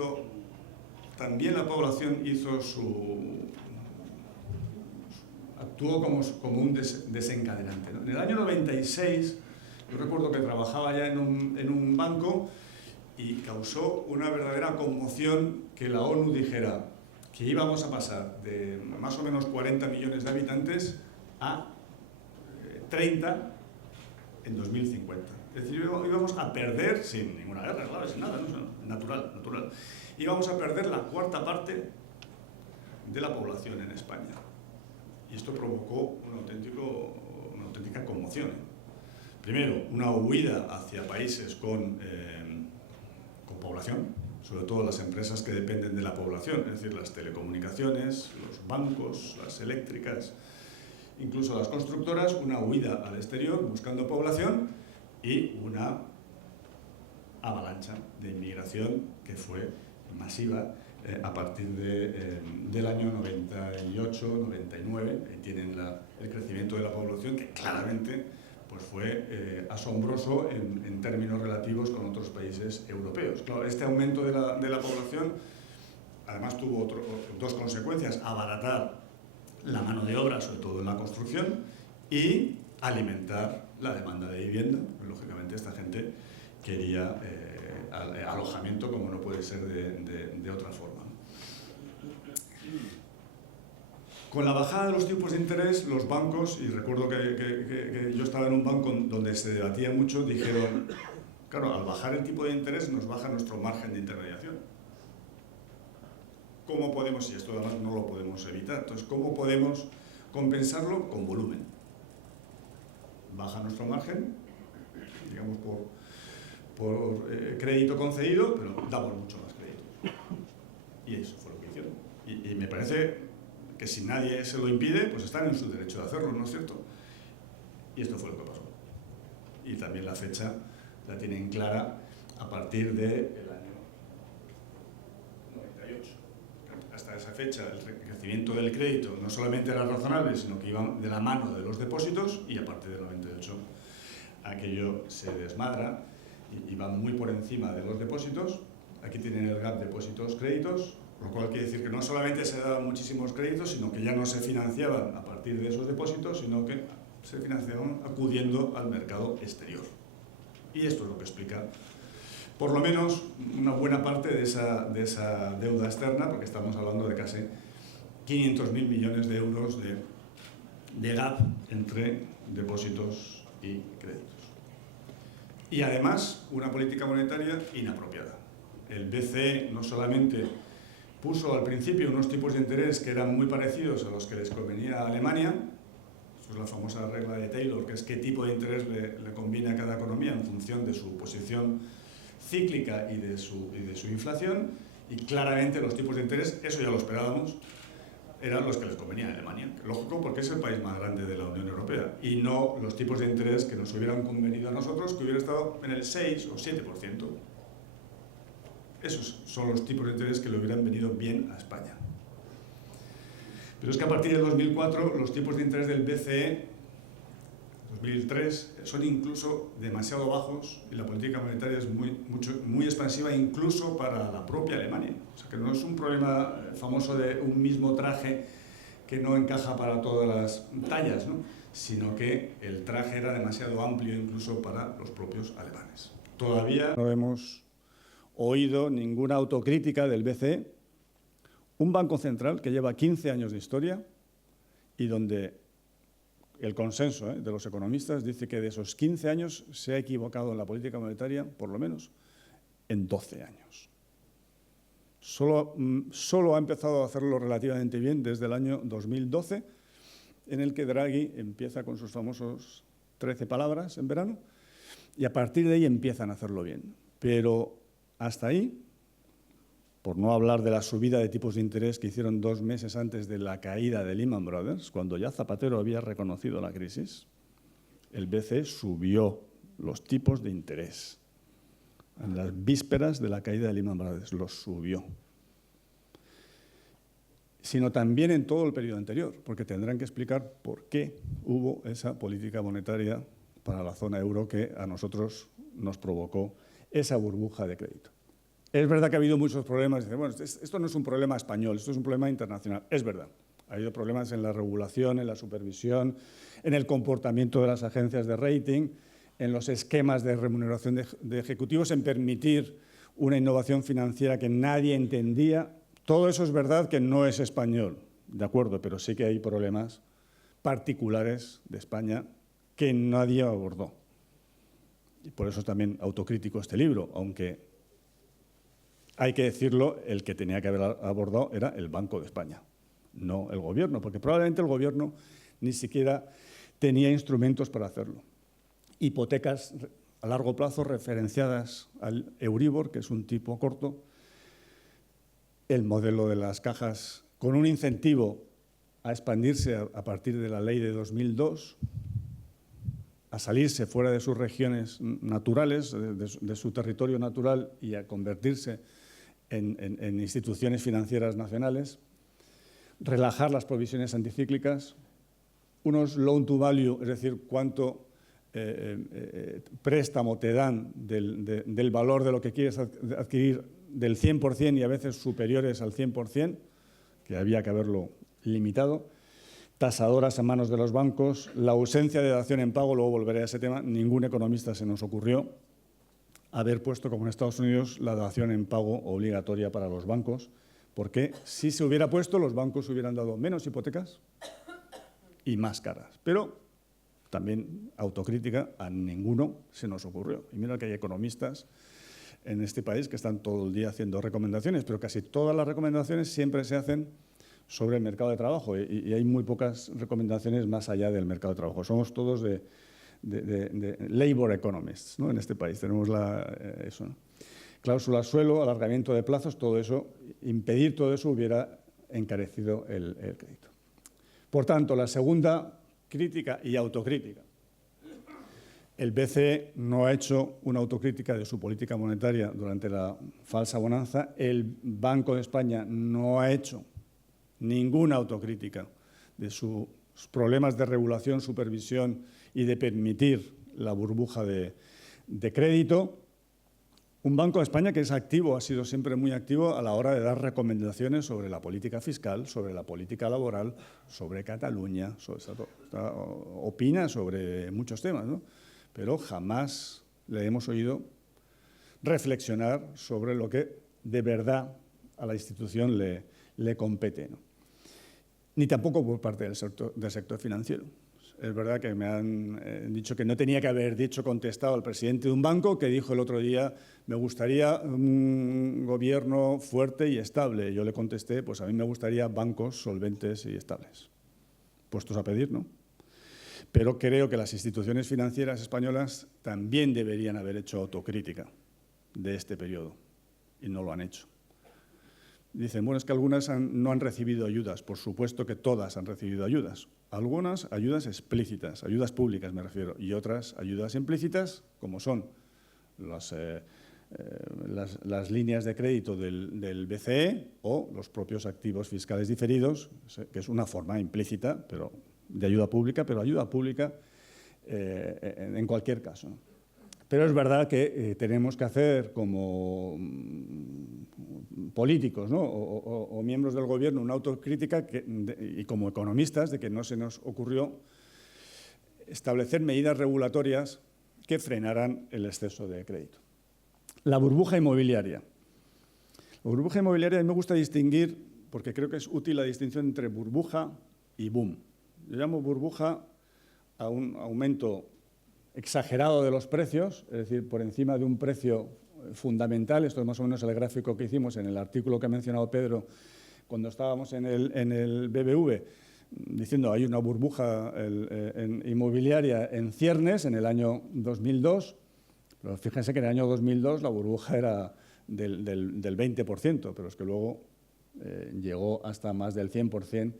actuó como un desencadenante, ¿no? En el año 96, yo recuerdo que trabajaba ya en un banco y causó una verdadera conmoción que la ONU dijera que íbamos a pasar de más o menos 40 millones de habitantes a 30 en 2050. Es decir, íbamos a perder, sin ninguna guerra, claro, sin nada, ¿no? Natural. Íbamos a perder la cuarta parte de la población en España. Y esto provocó una auténtica conmoción. Primero, una huida hacia países con población, sobre todo las empresas que dependen de la población, es decir, las telecomunicaciones, los bancos, las eléctricas, incluso las constructoras, una huida al exterior buscando población y una avalancha de inmigración que fue masiva a partir del año 98, 99. Ahí tienen el crecimiento de la población, que claramente pues fue asombroso en términos relativos con otros países europeos. Claro, este aumento de la población además tuvo dos consecuencias: abaratar la mano de obra, sobre todo en la construcción, y alimentar la demanda de vivienda. Lógicamente esta gente quería alojamiento, como no puede ser de otra forma. Con la bajada de los tipos de interés, los bancos, y recuerdo que yo estaba en un banco donde se debatía mucho, dijeron, claro, al bajar el tipo de interés nos baja nuestro margen de intermediación. ¿Cómo podemos, y esto además no lo podemos evitar, entonces cómo podemos compensarlo? Con volumen. Baja nuestro margen, digamos por crédito concedido, pero damos mucho más crédito. Y eso fue lo que hicieron. Y me parece que si nadie se lo impide, pues están en su derecho de hacerlo, ¿no es cierto? Y esto fue lo que pasó. Y también la fecha la tienen clara a partir del año 98. Hasta esa fecha el crecimiento del crédito no solamente era razonable, sino que iba de la mano de los depósitos, y a partir del 98 aquello se desmadra y va muy por encima de los depósitos. Aquí tienen el gap depósitos-créditos, lo cual quiere decir que no solamente se daban muchísimos créditos, sino que ya no se financiaban a partir de esos depósitos, sino que se financiaban acudiendo al mercado exterior. Y esto es lo que explica, por lo menos, una buena parte de esa deuda externa, porque estamos hablando de casi 500.000 millones de euros de gap entre depósitos y créditos. Y además, una política monetaria inapropiada. El BCE no solamente puso al principio unos tipos de interés que eran muy parecidos a los que les convenía a Alemania. Eso es la famosa regla de Taylor, que es qué tipo de interés le conviene a cada economía en función de su posición cíclica y de su inflación. Y claramente los tipos de interés, eso ya lo esperábamos, eran los que les convenía a Alemania. Lógico, porque es el país más grande de la Unión Europea y no los tipos de interés que nos hubieran convenido a nosotros, que hubiera estado en el 6 o 7%. Esos son los tipos de interés que le hubieran venido bien a España. Pero es que a partir del 2004 los tipos de interés del BCE, 2003, son incluso demasiado bajos y la política monetaria es muy expansiva incluso para la propia Alemania. O sea que no es un problema famoso de un mismo traje que no encaja para todas las tallas, ¿no? Sino que el traje era demasiado amplio incluso para los propios alemanes. Todavía no hemos oído ninguna autocrítica del BCE, un banco central que lleva 15 años de historia y donde el consenso de los economistas dice que de esos 15 años se ha equivocado en la política monetaria, por lo menos, en 12 años. Solo ha empezado a hacerlo relativamente bien desde el año 2012, en el que Draghi empieza con sus famosos 13 palabras en verano, y a partir de ahí empiezan a hacerlo bien. Pero hasta ahí, por no hablar de la subida de tipos de interés que hicieron 2 meses antes de la caída de Lehman Brothers, cuando ya Zapatero había reconocido la crisis, el BCE subió los tipos de interés. En las vísperas de la caída de Lehman Brothers los subió. Sino también en todo el periodo anterior, porque tendrán que explicar por qué hubo esa política monetaria para la zona euro que a nosotros nos provocó esa burbuja de crédito. Es verdad que ha habido muchos problemas. Dice, bueno, esto no es un problema español, esto es un problema internacional. Es verdad. Ha habido problemas en la regulación, en la supervisión, en el comportamiento de las agencias de rating, en los esquemas de remuneración de ejecutivos, en permitir una innovación financiera que nadie entendía. Todo eso es verdad que no es español, de acuerdo, pero sí que hay problemas particulares de España que nadie abordó. Y por eso es también autocrítico este libro, aunque hay que decirlo, el que tenía que haber abordado era el Banco de España, no el Gobierno, porque probablemente el Gobierno ni siquiera tenía instrumentos para hacerlo. Hipotecas a largo plazo referenciadas al Euribor, que es un tipo corto, el modelo de las cajas con un incentivo a expandirse a partir de la ley de 2002, a salirse fuera de sus regiones naturales, de su territorio natural y a convertirse en instituciones financieras nacionales, relajar las provisiones anticíclicas, unos loan to value, es decir, cuánto préstamo te dan del valor de lo que quieres adquirir del 100% y a veces superiores al 100%, que había que haberlo limitado, tasadoras en manos de los bancos, la ausencia de dación en pago, luego volveré a ese tema, ningún economista se nos ocurrió haber puesto, como en Estados Unidos, la dación en pago obligatoria para los bancos, porque si se hubiera puesto, los bancos hubieran dado menos hipotecas y más caras. Pero también autocrítica, a ninguno se nos ocurrió. Y mira que hay economistas en este país que están todo el día haciendo recomendaciones, pero casi todas las recomendaciones siempre se hacen sobre el mercado de trabajo y hay muy pocas recomendaciones más allá del mercado de trabajo. Somos todos de labor economists, ¿no? En este país tenemos eso, ¿no? Cláusulas suelo, alargamiento de plazos, todo eso, impedir todo eso hubiera encarecido el crédito. Por tanto, la segunda crítica y autocrítica. El BCE no ha hecho una autocrítica de su política monetaria durante la falsa bonanza. El Banco de España no ha hecho ninguna autocrítica de sus problemas de regulación, supervisión y de permitir la burbuja de crédito. Un Banco de España que es activo, ha sido siempre muy activo a la hora de dar recomendaciones sobre la política fiscal, sobre la política laboral, sobre Cataluña, opina sobre muchos temas, ¿no? Pero jamás le hemos oído reflexionar sobre lo que de verdad a la institución le compete, ¿no? Ni tampoco por parte del sector financiero. Es verdad que me han dicho que no tenía que haber contestado al presidente de un banco que dijo el otro día, me gustaría un gobierno fuerte y estable. Yo le contesté, pues a mí me gustaría bancos solventes y estables. Puestos a pedir, ¿no? Pero creo que las instituciones financieras españolas también deberían haber hecho autocrítica de este periodo y no lo han hecho. Dicen, bueno, es que algunas no han recibido ayudas. Por supuesto que todas han recibido ayudas. Algunas ayudas explícitas, ayudas públicas me refiero, y otras ayudas implícitas, como son las líneas de crédito del BCE o los propios activos fiscales diferidos, que es una forma implícita de ayuda pública, pero ayuda pública en cualquier caso. Pero es verdad que tenemos que hacer como políticos, ¿no? o miembros del gobierno una autocrítica y como economistas de que no se nos ocurrió establecer medidas regulatorias que frenaran el exceso de crédito. La burbuja inmobiliaria. La burbuja inmobiliaria a mí me gusta distinguir, porque creo que es útil la distinción entre burbuja y boom. Yo llamo burbuja a un aumento exagerado de los precios, es decir, por encima de un precio fundamental. Esto es más o menos el gráfico que hicimos en el artículo que ha mencionado Pedro cuando estábamos en el BBV, diciendo hay una burbuja inmobiliaria en ciernes en el año 2002, pero fíjense que en el año 2002 la burbuja era del 20%, pero es que luego llegó hasta más del 100%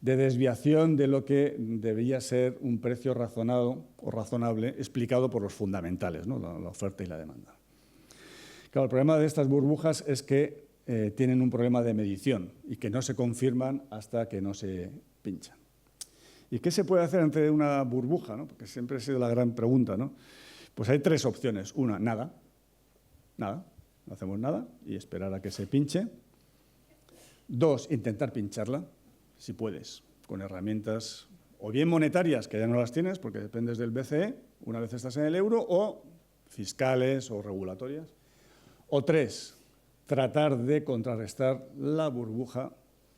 de desviación de lo que debía ser un precio razonado o razonable explicado por los fundamentales, ¿no? La oferta y la demanda. Claro, el problema de estas burbujas es que tienen un problema de medición y que no se confirman hasta que no se pinchan. ¿Y qué se puede hacer ante una burbuja, ¿no? Porque siempre ha sido la gran pregunta, ¿no? Pues hay tres opciones. Una, nada, no hacemos nada y esperar a que se pinche. Dos, intentar pincharla, si puedes, con herramientas o bien monetarias, que ya no las tienes porque dependes del BCE, una vez estás en el euro, o fiscales o regulatorias. O tres, tratar de contrarrestar la burbuja,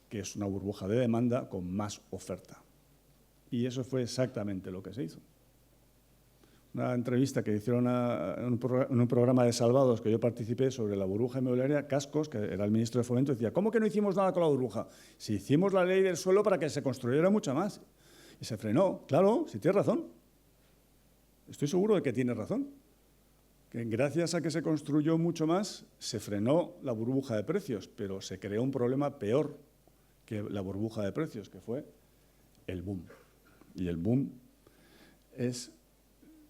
que es una burbuja de demanda con más oferta. Y eso fue exactamente lo que se hizo. Una entrevista que hicieron en un programa de Salvados que yo participé sobre la burbuja inmobiliaria, Cascos, que era el ministro de Fomento, decía, ¿cómo que no hicimos nada con la burbuja? Si hicimos la ley del suelo para que se construyera mucha más. Y se frenó. Claro, si tienes razón. Estoy seguro de que tienes razón. Que gracias a que se construyó mucho más, se frenó la burbuja de precios, pero se creó un problema peor que la burbuja de precios, que fue el boom. Y el boom es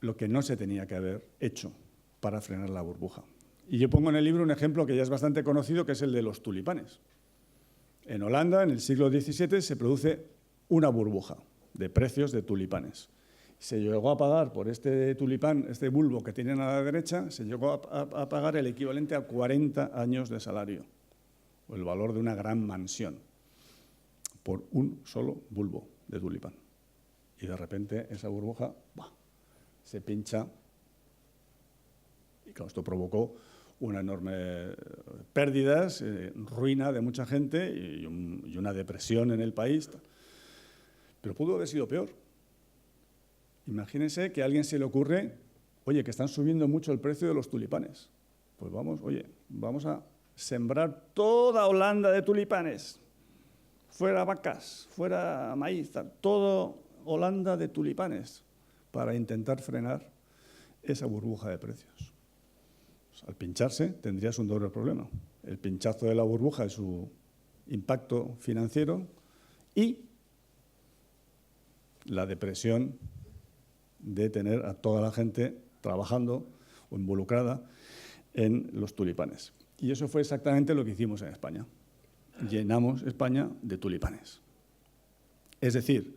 lo que no se tenía que haber hecho para frenar la burbuja. Y yo pongo en el libro un ejemplo que ya es bastante conocido, que es el de los tulipanes. En Holanda, en el siglo XVII, se produce una burbuja de precios de tulipanes. Se llegó a pagar por este tulipán, este bulbo que tienen a la derecha, se llegó a pagar el equivalente a 40 años de salario, o el valor de una gran mansión, por un solo bulbo de tulipán. Y de repente esa burbuja se pincha y claro, esto provocó una enorme pérdidas, ruina de mucha gente y una depresión en el país. Pero pudo haber sido peor. Imagínense que a alguien se le ocurre, oye, que están subiendo mucho el precio de los tulipanes. Pues vamos a sembrar toda Holanda de tulipanes. Fuera vacas, fuera maíz, todo Holanda de tulipanes, para intentar frenar esa burbuja de precios. Pues, al pincharse tendrías un doble problema. El pinchazo de la burbuja y su impacto financiero y la depresión de tener a toda la gente trabajando o involucrada en los tulipanes. Y eso fue exactamente lo que hicimos en España. Llenamos España de tulipanes. Es decir,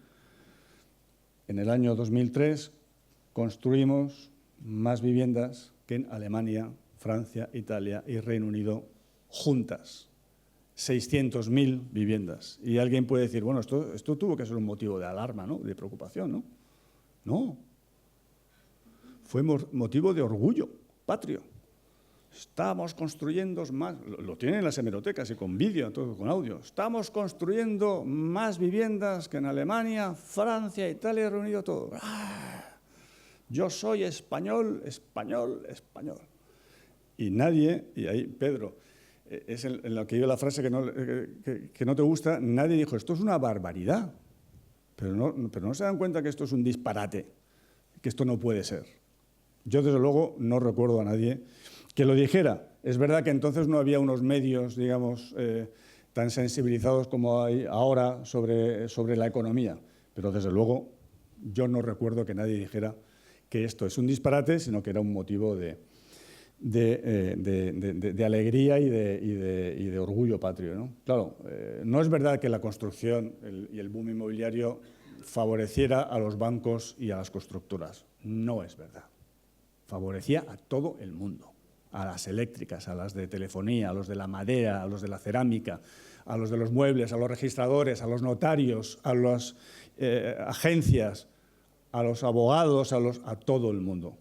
en el año 2003 construimos más viviendas que en Alemania, Francia, Italia y Reino Unido juntas. 600.000 viviendas. Y alguien puede decir, bueno, esto tuvo que ser un motivo de alarma, ¿no? De preocupación, ¿no? No. Fue motivo de orgullo patrio. Estamos construyendo más, lo tienen en las hemerotecas y con vídeo, todo con audio. Estamos construyendo más viviendas que en Alemania, Francia, Italia y Reino Unido, todo. Yo soy español, español, español. Y nadie, y ahí Pedro, es en lo que digo la frase que no te gusta, nadie dijo, esto es una barbaridad. Pero no se dan cuenta que esto es un disparate, que esto no puede ser. Yo, desde luego, no recuerdo a nadie que lo dijera. Es verdad que entonces no había unos medios, digamos, tan sensibilizados como hay ahora sobre la economía. Pero, desde luego, yo no recuerdo que nadie dijera que esto es un disparate, sino que era un motivo de alegría y de orgullo patrio, ¿no? Claro, no es verdad que la construcción y el boom inmobiliario favoreciera a los bancos y a las constructoras. No es verdad. Favorecía a todo el mundo, a las eléctricas, a las de telefonía, a los de la madera, a los de la cerámica, a los de los muebles, a los registradores, a los notarios, a las agencias, a los abogados, a todo el mundo.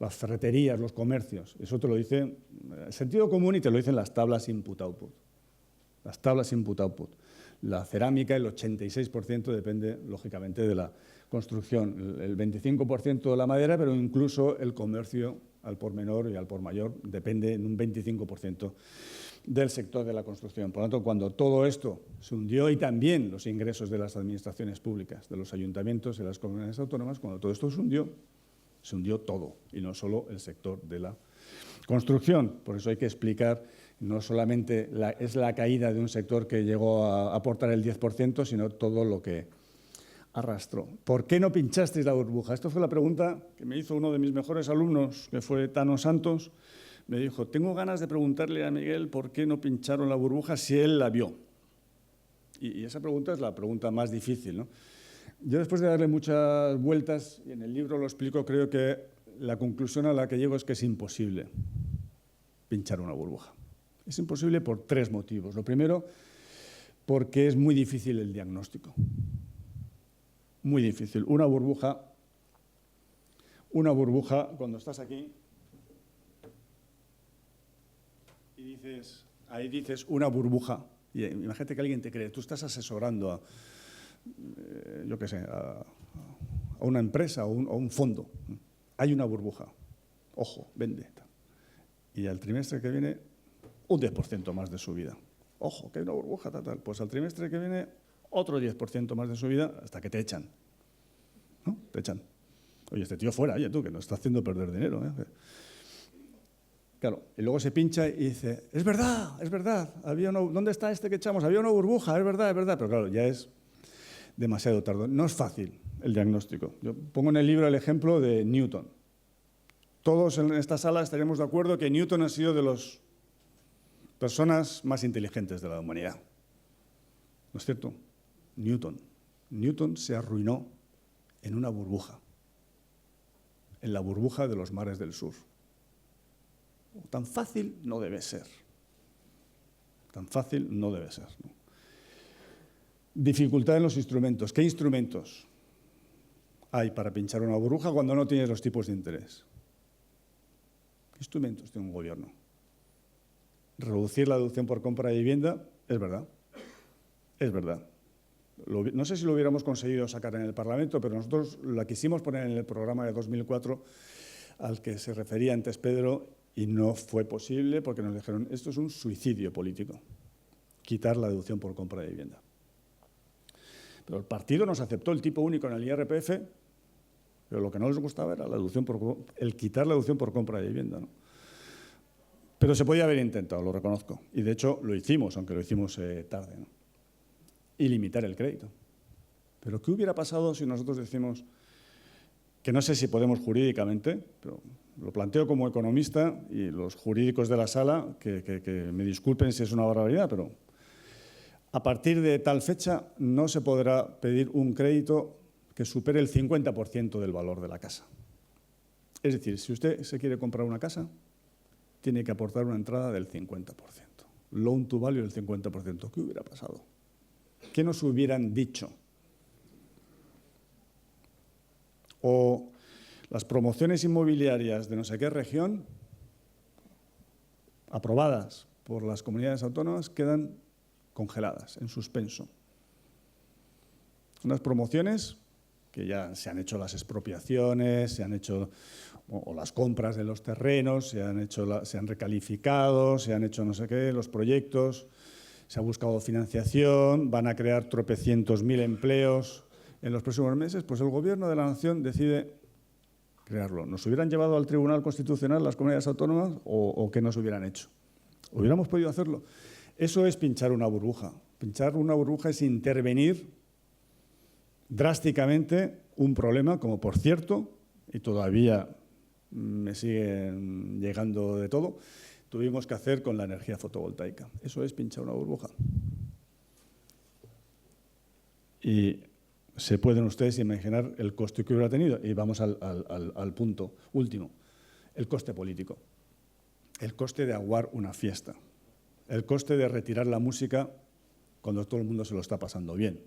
Las ferreterías, los comercios. Eso te lo dice el sentido común y te lo dicen las tablas input-output. Las tablas input-output. La cerámica, el 86% depende, lógicamente, de la construcción. El 25% de la madera, pero incluso el comercio al por menor y al por mayor depende en un 25% del sector de la construcción. Por lo tanto, cuando todo esto se hundió y también los ingresos de las administraciones públicas, de los ayuntamientos y de las comunidades autónomas, cuando todo esto se hundió todo, y no solo el sector de la construcción. Por eso hay que explicar, no solamente es la caída de un sector que llegó a aportar el 10%, sino todo lo que arrastró. ¿Por qué no pinchasteis la burbuja? Esta fue la pregunta que me hizo uno de mis mejores alumnos, que fue Tano Santos. Me dijo, tengo ganas de preguntarle a Miguel por qué no pincharon la burbuja si él la vio. Y esa pregunta es la pregunta más difícil, ¿no? Yo, después de darle muchas vueltas, y en el libro lo explico, creo que la conclusión a la que llego es que es imposible pinchar una burbuja. Es imposible por 3 motivos. Lo primero, porque es muy difícil el diagnóstico. Muy difícil. Una burbuja, cuando estás aquí y dices una burbuja, y imagínate que alguien te cree, tú estás asesorando a una empresa o a un fondo. Hay una burbuja. Ojo, vende. Y al trimestre que viene, un 10% más de subida. Ojo, que hay una burbuja, tal. Pues al trimestre que viene, otro 10% más de subida hasta que te echan. ¿No? Te echan. Oye, este tío fuera, oye tú, que nos está haciendo perder dinero. Claro, y luego se pincha y dice, es verdad, ¿dónde está este que echamos? Había una burbuja, es verdad. Pero claro, ya es demasiado tarde. No es fácil el diagnóstico. Yo pongo en el libro el ejemplo de Newton. Todos en esta sala estaríamos de acuerdo que Newton ha sido de las personas más inteligentes de la humanidad. ¿No es cierto? Newton se arruinó en una burbuja, en la burbuja de los mares del sur. Tan fácil no debe ser. ¿No? Dificultad en los instrumentos. ¿Qué instrumentos hay para pinchar una burbuja cuando no tienes los tipos de interés? ¿Qué instrumentos tiene un gobierno? Reducir la deducción por compra de vivienda, es verdad. No sé si lo hubiéramos conseguido sacar en el Parlamento, pero nosotros la quisimos poner en el programa de 2004 al que se refería antes Pedro, y no fue posible porque nos dijeron, esto es un suicidio político, quitar la deducción por compra de vivienda. Pero el partido nos aceptó el tipo único en el IRPF, pero lo que no les gustaba era el quitar la deducción por compra de vivienda, ¿no? Pero se podía haber intentado, lo reconozco. Y de hecho lo hicimos, aunque lo hicimos tarde, ¿no? Y limitar el crédito. Pero ¿qué hubiera pasado si nosotros decimos, que no sé si podemos jurídicamente, pero lo planteo como economista, y los jurídicos de la sala, que me disculpen si es una barbaridad, pero a partir de tal fecha no se podrá pedir un crédito que supere el 50% del valor de la casa. Es decir, si usted se quiere comprar una casa, tiene que aportar una entrada del 50%. Loan to value del 50%. ¿Qué hubiera pasado? ¿Qué nos hubieran dicho? O las promociones inmobiliarias de no sé qué región, aprobadas por las comunidades autónomas, quedan congeladas, en suspenso. Unas promociones que ya se han hecho las expropiaciones, se han hecho o las compras de los terrenos, se han recalificado, se han hecho no sé qué, los proyectos, se ha buscado financiación, van a crear tropecientos mil empleos en los próximos meses, pues el Gobierno de la Nación decide crearlo. ¿Nos hubieran llevado al Tribunal Constitucional las comunidades autónomas o qué nos hubieran hecho? ¿Hubiéramos podido hacerlo? Eso es pinchar una burbuja. Pinchar una burbuja es intervenir drásticamente un problema, como por cierto, y todavía me siguen llegando de todo, tuvimos que hacer con la energía fotovoltaica. Eso es pinchar una burbuja. Y se pueden ustedes imaginar el coste que hubiera tenido. Y vamos al punto último, el coste político. El coste de aguar una fiesta. El coste de retirar la música cuando todo el mundo se lo está pasando bien.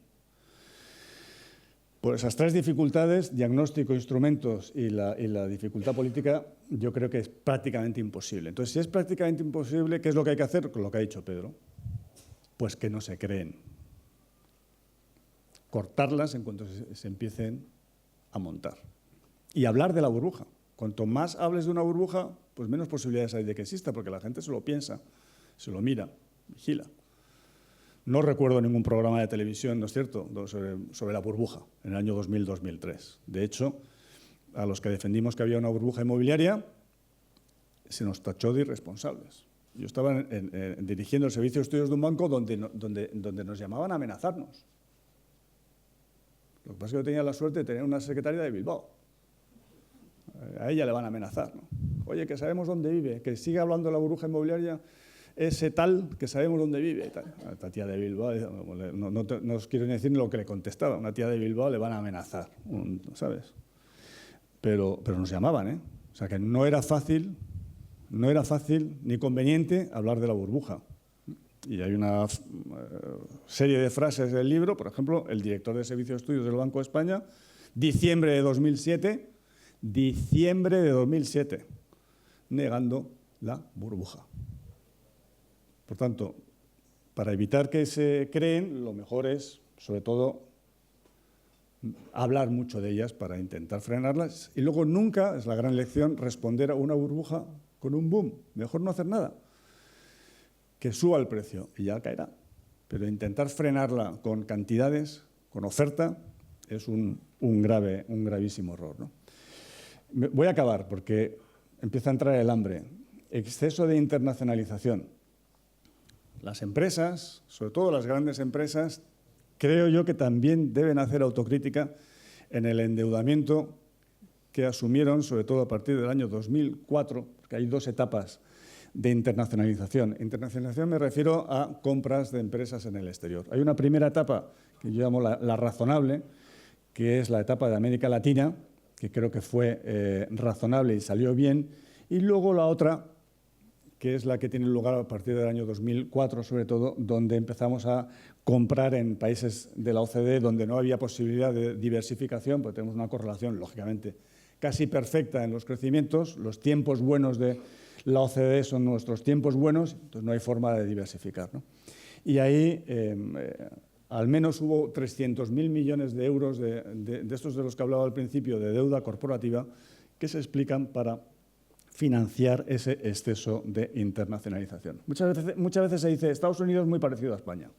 Por esas tres dificultades, diagnóstico, instrumentos y la dificultad política, yo creo que es prácticamente imposible. Entonces, si es prácticamente imposible, ¿qué es lo que hay que hacer? Con lo que ha dicho Pedro. Pues que no se creen. Cortarlas en cuanto se empiecen a montar. Y hablar de la burbuja. Cuanto más hables de una burbuja, pues menos posibilidades hay de que exista, porque la gente se lo piensa, se lo mira, vigila. No recuerdo ningún programa de televisión, ¿no es cierto?, sobre la burbuja en el año 2000-2003. De hecho, a los que defendimos que había una burbuja inmobiliaria, se nos tachó de irresponsables. Yo estaba dirigiendo el servicio de estudios de un banco donde nos llamaban a amenazarnos. Lo que pasa es que yo tenía la suerte de tener una secretaria de Bilbao. A ella le van a amenazar, ¿no? Oye, que sabemos dónde vive, que sigue hablando de la burbuja inmobiliaria, ese tal que sabemos dónde vive. Y tal. A esta tía de Bilbao, no os quiero ni decir lo que le contestaba. Una tía de Bilbao le van a amenazar, ¿sabes? Pero nos llamaban, ¿eh? O sea que no era fácil ni conveniente hablar de la burbuja. Y hay una serie de frases del libro, por ejemplo, el director de Servicio de Estudios del Banco de España, diciembre de 2007, negando la burbuja. Por tanto, para evitar que se creen, lo mejor es, sobre todo, hablar mucho de ellas para intentar frenarlas y luego nunca, es la gran lección, responder a una burbuja con un boom. Mejor no hacer nada. Que suba el precio y ya caerá. Pero intentar frenarla con cantidades, con oferta, es un gravísimo error, ¿no? Voy a acabar porque empieza a entrar el hambre. Exceso de internacionalización. Las empresas, sobre todo las grandes empresas, creo yo que también deben hacer autocrítica en el endeudamiento que asumieron, sobre todo a partir del año 2004, porque hay dos etapas de internacionalización. Internacionalización me refiero a compras de empresas en el exterior. Hay una primera etapa que yo llamo la razonable, que es la etapa de América Latina, que creo que fue razonable y salió bien, y luego la otra, que es la que tiene lugar a partir del año 2004, sobre todo, donde empezamos a comprar en países de la OCDE donde no había posibilidad de diversificación, porque tenemos una correlación, lógicamente, casi perfecta en los crecimientos. Los tiempos buenos de la OCDE son nuestros tiempos buenos, entonces no hay forma de diversificar, ¿no? Y ahí al menos hubo 300.000 millones de euros de estos de los que hablaba al principio, de deuda corporativa, que se explican para financiar ese exceso de internacionalización. Muchas veces se dice Estados Unidos es muy parecido a España.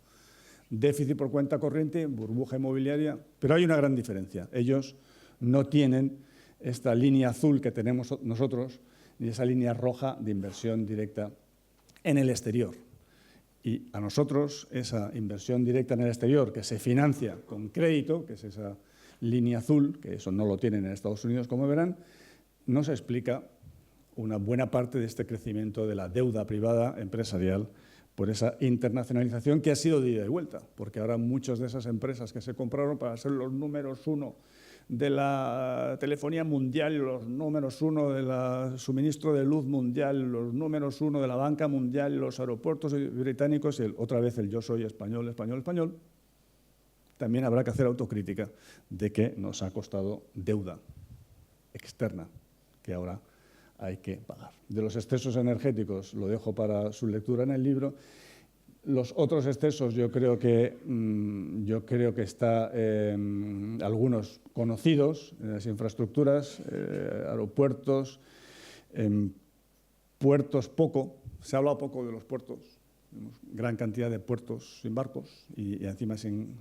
Déficit por cuenta corriente, burbuja inmobiliaria, pero hay una gran diferencia. Ellos no tienen esta línea azul que tenemos nosotros, ni esa línea roja de inversión directa en el exterior. Y a nosotros esa inversión directa en el exterior, que se financia con crédito, que es esa línea azul, que eso no lo tienen en Estados Unidos, como verán, no se explica una buena parte de este crecimiento de la deuda privada empresarial por esa internacionalización que ha sido de ida y vuelta, porque ahora muchas de esas empresas que se compraron para ser los números uno de la telefonía mundial, los números uno del suministro de luz mundial, los números uno de la banca mundial, los aeropuertos británicos y otra vez el yo soy español, español, español, también habrá que hacer autocrítica de que nos ha costado deuda externa que ahora hay que pagar. De los excesos energéticos lo dejo para su lectura en el libro. Los otros excesos yo creo que están algunos conocidos en las infraestructuras, aeropuertos, puertos poco. Se ha hablado poco de los puertos, tenemos gran cantidad de puertos sin barcos y encima sin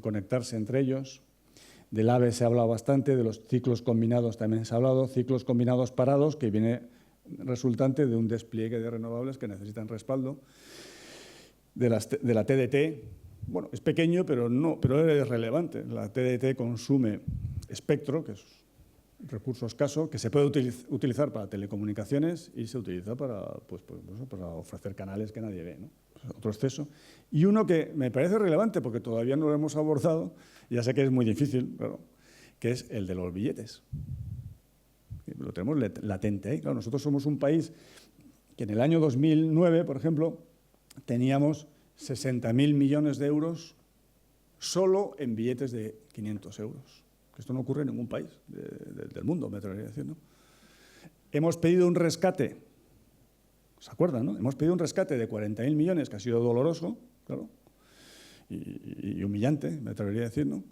conectarse entre ellos. Del AVE se ha hablado bastante, de los ciclos combinados también se ha hablado, ciclos combinados parados, que viene resultante de un despliegue de renovables que necesitan respaldo. de la TDT. Bueno, es pequeño, pero es relevante. La TDT consume espectro, que es un recurso escaso, que se puede utilizar para telecomunicaciones y se utiliza para ofrecer canales que nadie ve, ¿no? Otro exceso. Y uno que me parece relevante, porque todavía no lo hemos abordado, y ya sé que es muy difícil, claro, que es el de los billetes. Lo tenemos latente ahí. Claro, nosotros somos un país que en el año 2009, por ejemplo, teníamos 60.000 millones de euros solo en billetes de 500 euros. Esto no ocurre en ningún país del mundo, me atrevería a decir, ¿no? Hemos pedido un rescate, ¿se acuerdan, no? Hemos pedido un rescate de 40.000 millones, que ha sido doloroso, claro, y humillante, me atrevería a decir, ¿no?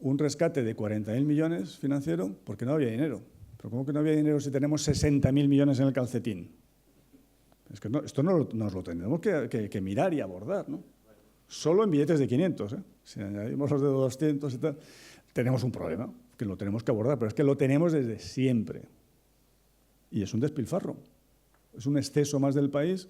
Un rescate de 40.000 millones financiero porque no había dinero. Pero ¿cómo que no había dinero si tenemos 60.000 millones en el calcetín? Es que no, esto nos lo tendremos que mirar y abordar, ¿no? Solo en billetes de 500, ¿eh? Si añadimos los de 200 y tal, tenemos un problema, que lo tenemos que abordar, pero es que lo tenemos desde siempre. Y es un despilfarro, es un exceso más del país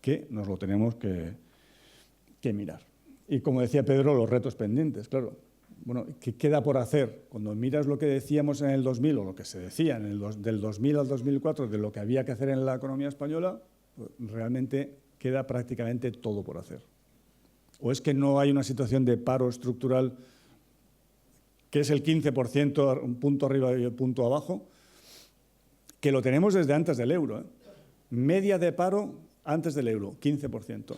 que nos lo tenemos que mirar. Y como decía Pedro, los retos pendientes, claro. Bueno, ¿qué queda por hacer? Cuando miras lo que decíamos en el 2000 o lo que se decía del 2000 al 2004 de lo que había que hacer en la economía española, pues realmente queda prácticamente todo por hacer. ¿O es que no hay una situación de paro estructural que es el 15%, un punto arriba y un punto abajo, que lo tenemos desde antes del euro, ¿eh? Media de paro antes del euro, 15%.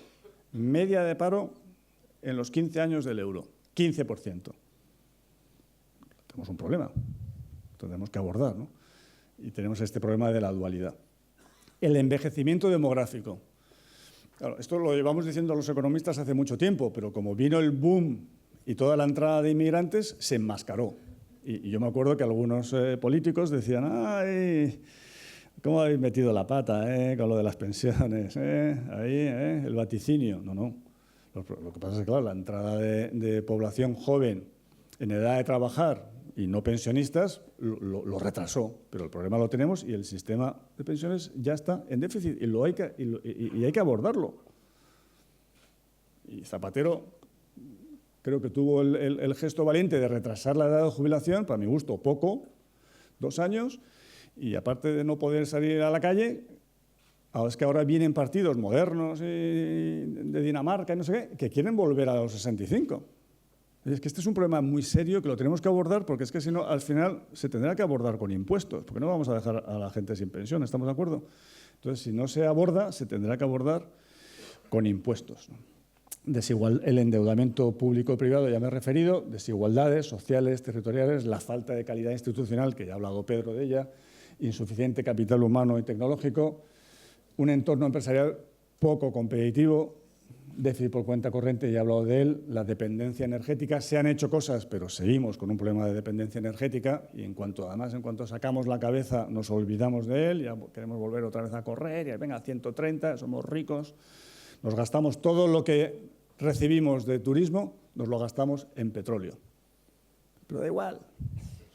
Media de paro en los 15 años del euro, 15%. Tenemos un problema, tenemos que abordar, ¿no? Y tenemos este problema de la dualidad. El envejecimiento demográfico. Claro, esto lo llevamos diciendo los economistas hace mucho tiempo, pero como vino el boom y toda la entrada de inmigrantes, se enmascaró. Y yo me acuerdo que algunos políticos decían, ¡ay! ¿Cómo habéis metido la pata con lo de las pensiones? Ahí, el vaticinio. No. Lo que pasa es que, claro, la entrada de población joven en edad de trabajar y no pensionistas lo retrasó. Pero el problema lo tenemos y el sistema de pensiones ya está en déficit y hay que abordarlo. Y Zapatero creo que tuvo el gesto valiente de retrasar la edad de jubilación, para mi gusto poco, 2 años, y aparte de no poder salir a la calle, es que ahora vienen partidos modernos de Dinamarca y no sé qué, que quieren volver a los 65. Es que este es un problema muy serio que lo tenemos que abordar, porque es que si no, al final se tendrá que abordar con impuestos, porque no vamos a dejar a la gente sin pensión, ¿estamos de acuerdo? Entonces, si no se aborda, se tendrá que abordar con impuestos, ¿no? El endeudamiento público y privado, ya me he referido, desigualdades sociales, territoriales, la falta de calidad institucional, que ya ha hablado Pedro de ella, insuficiente capital humano y tecnológico, un entorno empresarial poco competitivo, déficit por cuenta corriente, ya he hablado de él, la dependencia energética. Se han hecho cosas, pero seguimos con un problema de dependencia energética y en cuanto sacamos la cabeza nos olvidamos de él, ya queremos volver otra vez a correr, y venga, 130, somos ricos, nos gastamos todo lo que recibimos de turismo, nos lo gastamos en petróleo. Pero da igual,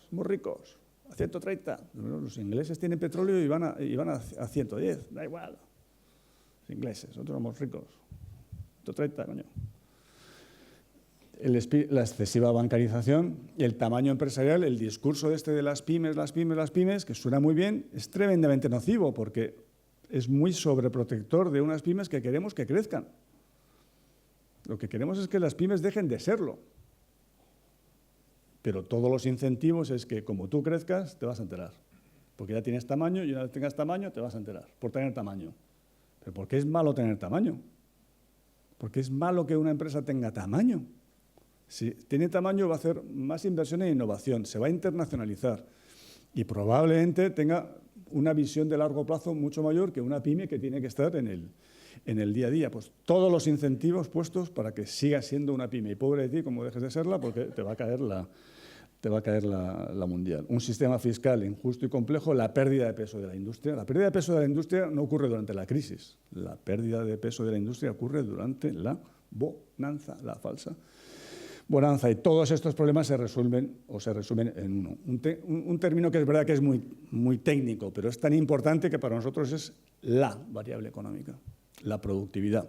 somos ricos. A 130. Los ingleses tienen petróleo y van a 110. Da igual. Los ingleses, nosotros somos ricos. 130, coño. La excesiva bancarización y el tamaño empresarial, el discurso de las pymes, que suena muy bien, es tremendamente nocivo porque es muy sobreprotector de unas pymes que queremos que crezcan. Lo que queremos es que las pymes dejen de serlo. Pero todos los incentivos es que como tú crezcas, te vas a enterar. Porque ya tienes tamaño y una vez tengas tamaño, te vas a enterar por tener tamaño. ¿Pero por qué es malo tener tamaño? ¿Por qué es malo que una empresa tenga tamaño? Si tiene tamaño va a hacer más inversión en innovación, se va a internacionalizar y probablemente tenga una visión de largo plazo mucho mayor que una pyme que tiene que estar en el día a día. Pues todos los incentivos puestos para que siga siendo una pyme. Y pobre de ti, como dejes de serla, porque te va a caer la mundial. Un sistema fiscal injusto y complejo, la pérdida de peso de la industria. La pérdida de peso de la industria no ocurre durante la crisis. La pérdida de peso de la industria ocurre durante la bonanza, la falsa bonanza. Y todos estos problemas se resuelven en uno. Un término que es verdad que es muy, muy técnico, pero es tan importante que para nosotros es la variable económica, la productividad.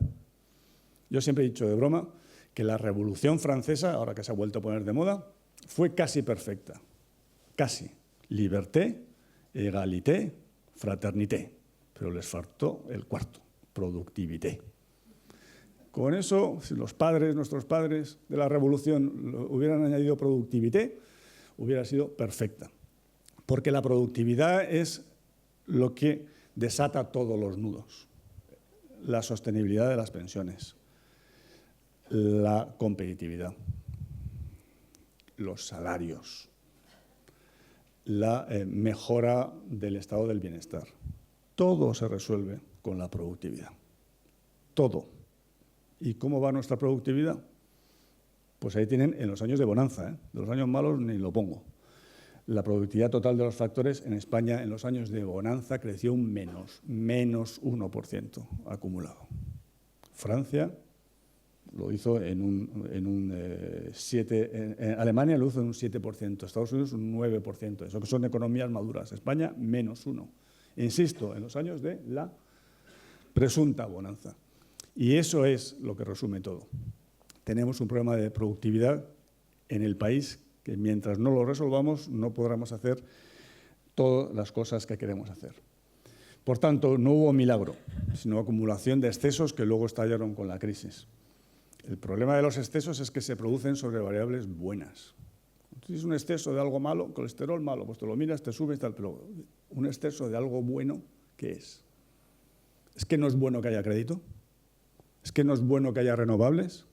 Yo siempre he dicho de broma que la Revolución Francesa, ahora que se ha vuelto a poner de moda, fue casi perfecta. Casi. Liberté, égalité, fraternité. Pero les faltó el cuarto, productivité. Con eso, si nuestros padres de la Revolución hubieran añadido productivité, hubiera sido perfecta. Porque la productividad es lo que desata todos los nudos. La sostenibilidad de las pensiones, la competitividad, los salarios, la mejora del estado del bienestar. Todo se resuelve con la productividad. Todo. ¿Y cómo va nuestra productividad? Pues ahí tienen en los años de bonanza, ¿eh? De los años malos ni lo pongo. La productividad total de los factores en España en los años de bonanza creció un menos 1% acumulado. Francia lo hizo en 7%, en Alemania lo hizo en un 7%, Estados Unidos un 9%, eso que son economías maduras. España menos 1%. Insisto, en los años de la presunta bonanza. Y eso es lo que resume todo. Tenemos un problema de productividad en el país que mientras no lo resolvamos no podremos hacer todas las cosas que queremos hacer. Por tanto, no hubo milagro, sino acumulación de excesos que luego estallaron con la crisis. El problema de los excesos es que se producen sobre variables buenas. Si es un exceso de algo malo, colesterol malo, pues te lo miras, te subes, tal, pero un exceso de algo bueno, ¿qué es? ¿Es que no es bueno que haya crédito? ¿Es que no es bueno que haya renovables?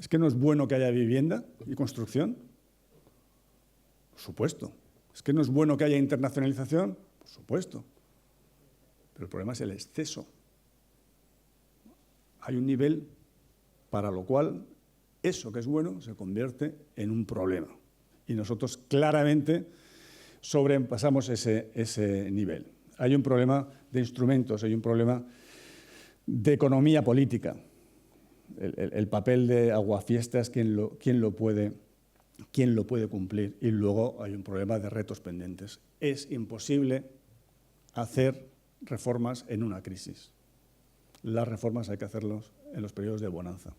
¿Es que no es bueno que haya vivienda y construcción? Por supuesto. ¿Es que no es bueno que haya internacionalización? Por supuesto. Pero el problema es el exceso. Hay un nivel para lo cual eso que es bueno se convierte en un problema. Y nosotros claramente sobrepasamos ese nivel. Hay un problema de instrumentos, hay un problema de economía política. El papel de aguafiestas, ¿quién lo puede cumplir? Y luego hay un problema de retos pendientes. Es imposible hacer reformas en una crisis. Las reformas hay que hacerlas en los periodos de bonanza.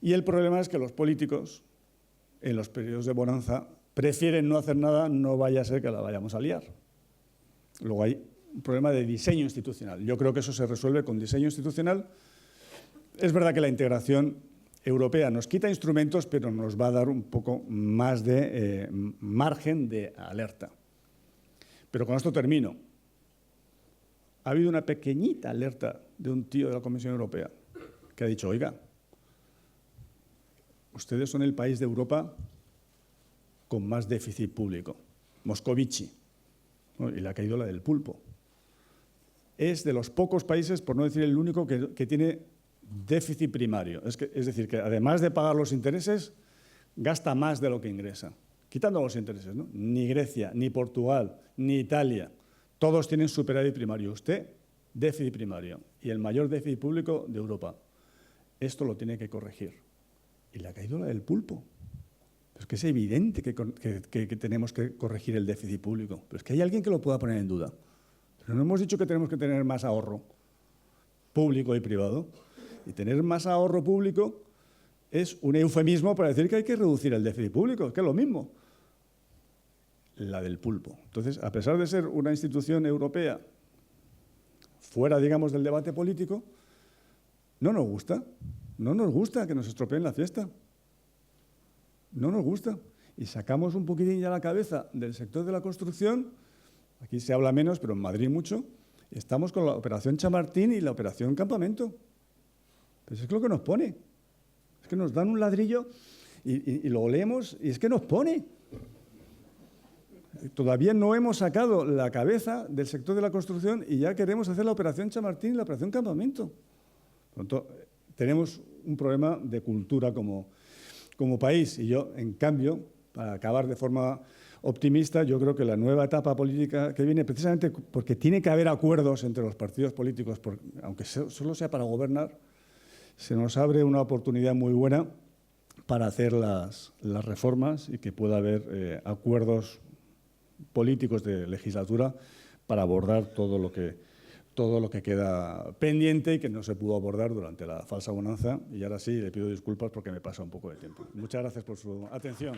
Y el problema es que los políticos, en los periodos de bonanza, prefieren no hacer nada, no vaya a ser que la vayamos a liar. Luego hay un problema de diseño institucional. Yo creo que eso se resuelve con diseño institucional. Es verdad que la integración europea nos quita instrumentos, pero nos va a dar un poco más de margen de alerta. Pero con esto termino. Ha habido una pequeñita alerta de un tío de la Comisión Europea que ha dicho, oiga, ustedes son el país de Europa con más déficit público, Moscovici, y le ha caído la del pulpo. Es de los pocos países, por no decir el único, que tiene déficit primario. Es decir, que además de pagar los intereses, gasta más de lo que ingresa. Quitando los intereses, ¿no? Ni Grecia, ni Portugal, ni Italia, todos tienen superávit primario. Usted, déficit primario. Y el mayor déficit público de Europa. Esto lo tiene que corregir. Y le ha caído la del pulpo. Es que es evidente que tenemos que corregir el déficit público. Pero es que hay alguien que lo pueda poner en duda. Pero no hemos dicho que tenemos que tener más ahorro público y privado. Y tener más ahorro público es un eufemismo para decir que hay que reducir el déficit público, es que es lo mismo. La del pulpo. Entonces, a pesar de ser una institución europea fuera, digamos, del debate político, no nos gusta que nos estropeen la fiesta. No nos gusta. Y sacamos un poquitín ya la cabeza del sector de la construcción, aquí se habla menos, pero en Madrid mucho, estamos con la operación Chamartín y la operación Campamento. Pues es lo que nos pone. Es que nos dan un ladrillo y lo leemos y es que nos pone. Todavía no hemos sacado la cabeza del sector de la construcción y ya queremos hacer la operación Chamartín y la operación Campamento. Por lo tanto, tenemos un problema de cultura como país. Y yo, en cambio, para acabar de forma optimista, yo creo que la nueva etapa política que viene, precisamente porque tiene que haber acuerdos entre los partidos políticos, aunque solo sea para gobernar, se nos abre una oportunidad muy buena para hacer las reformas y que pueda haber acuerdos políticos de legislatura para abordar todo lo todo lo que queda pendiente y que no se pudo abordar durante la falsa bonanza. Y ahora sí, le pido disculpas porque me pasa un poco de tiempo. Muchas gracias por su atención.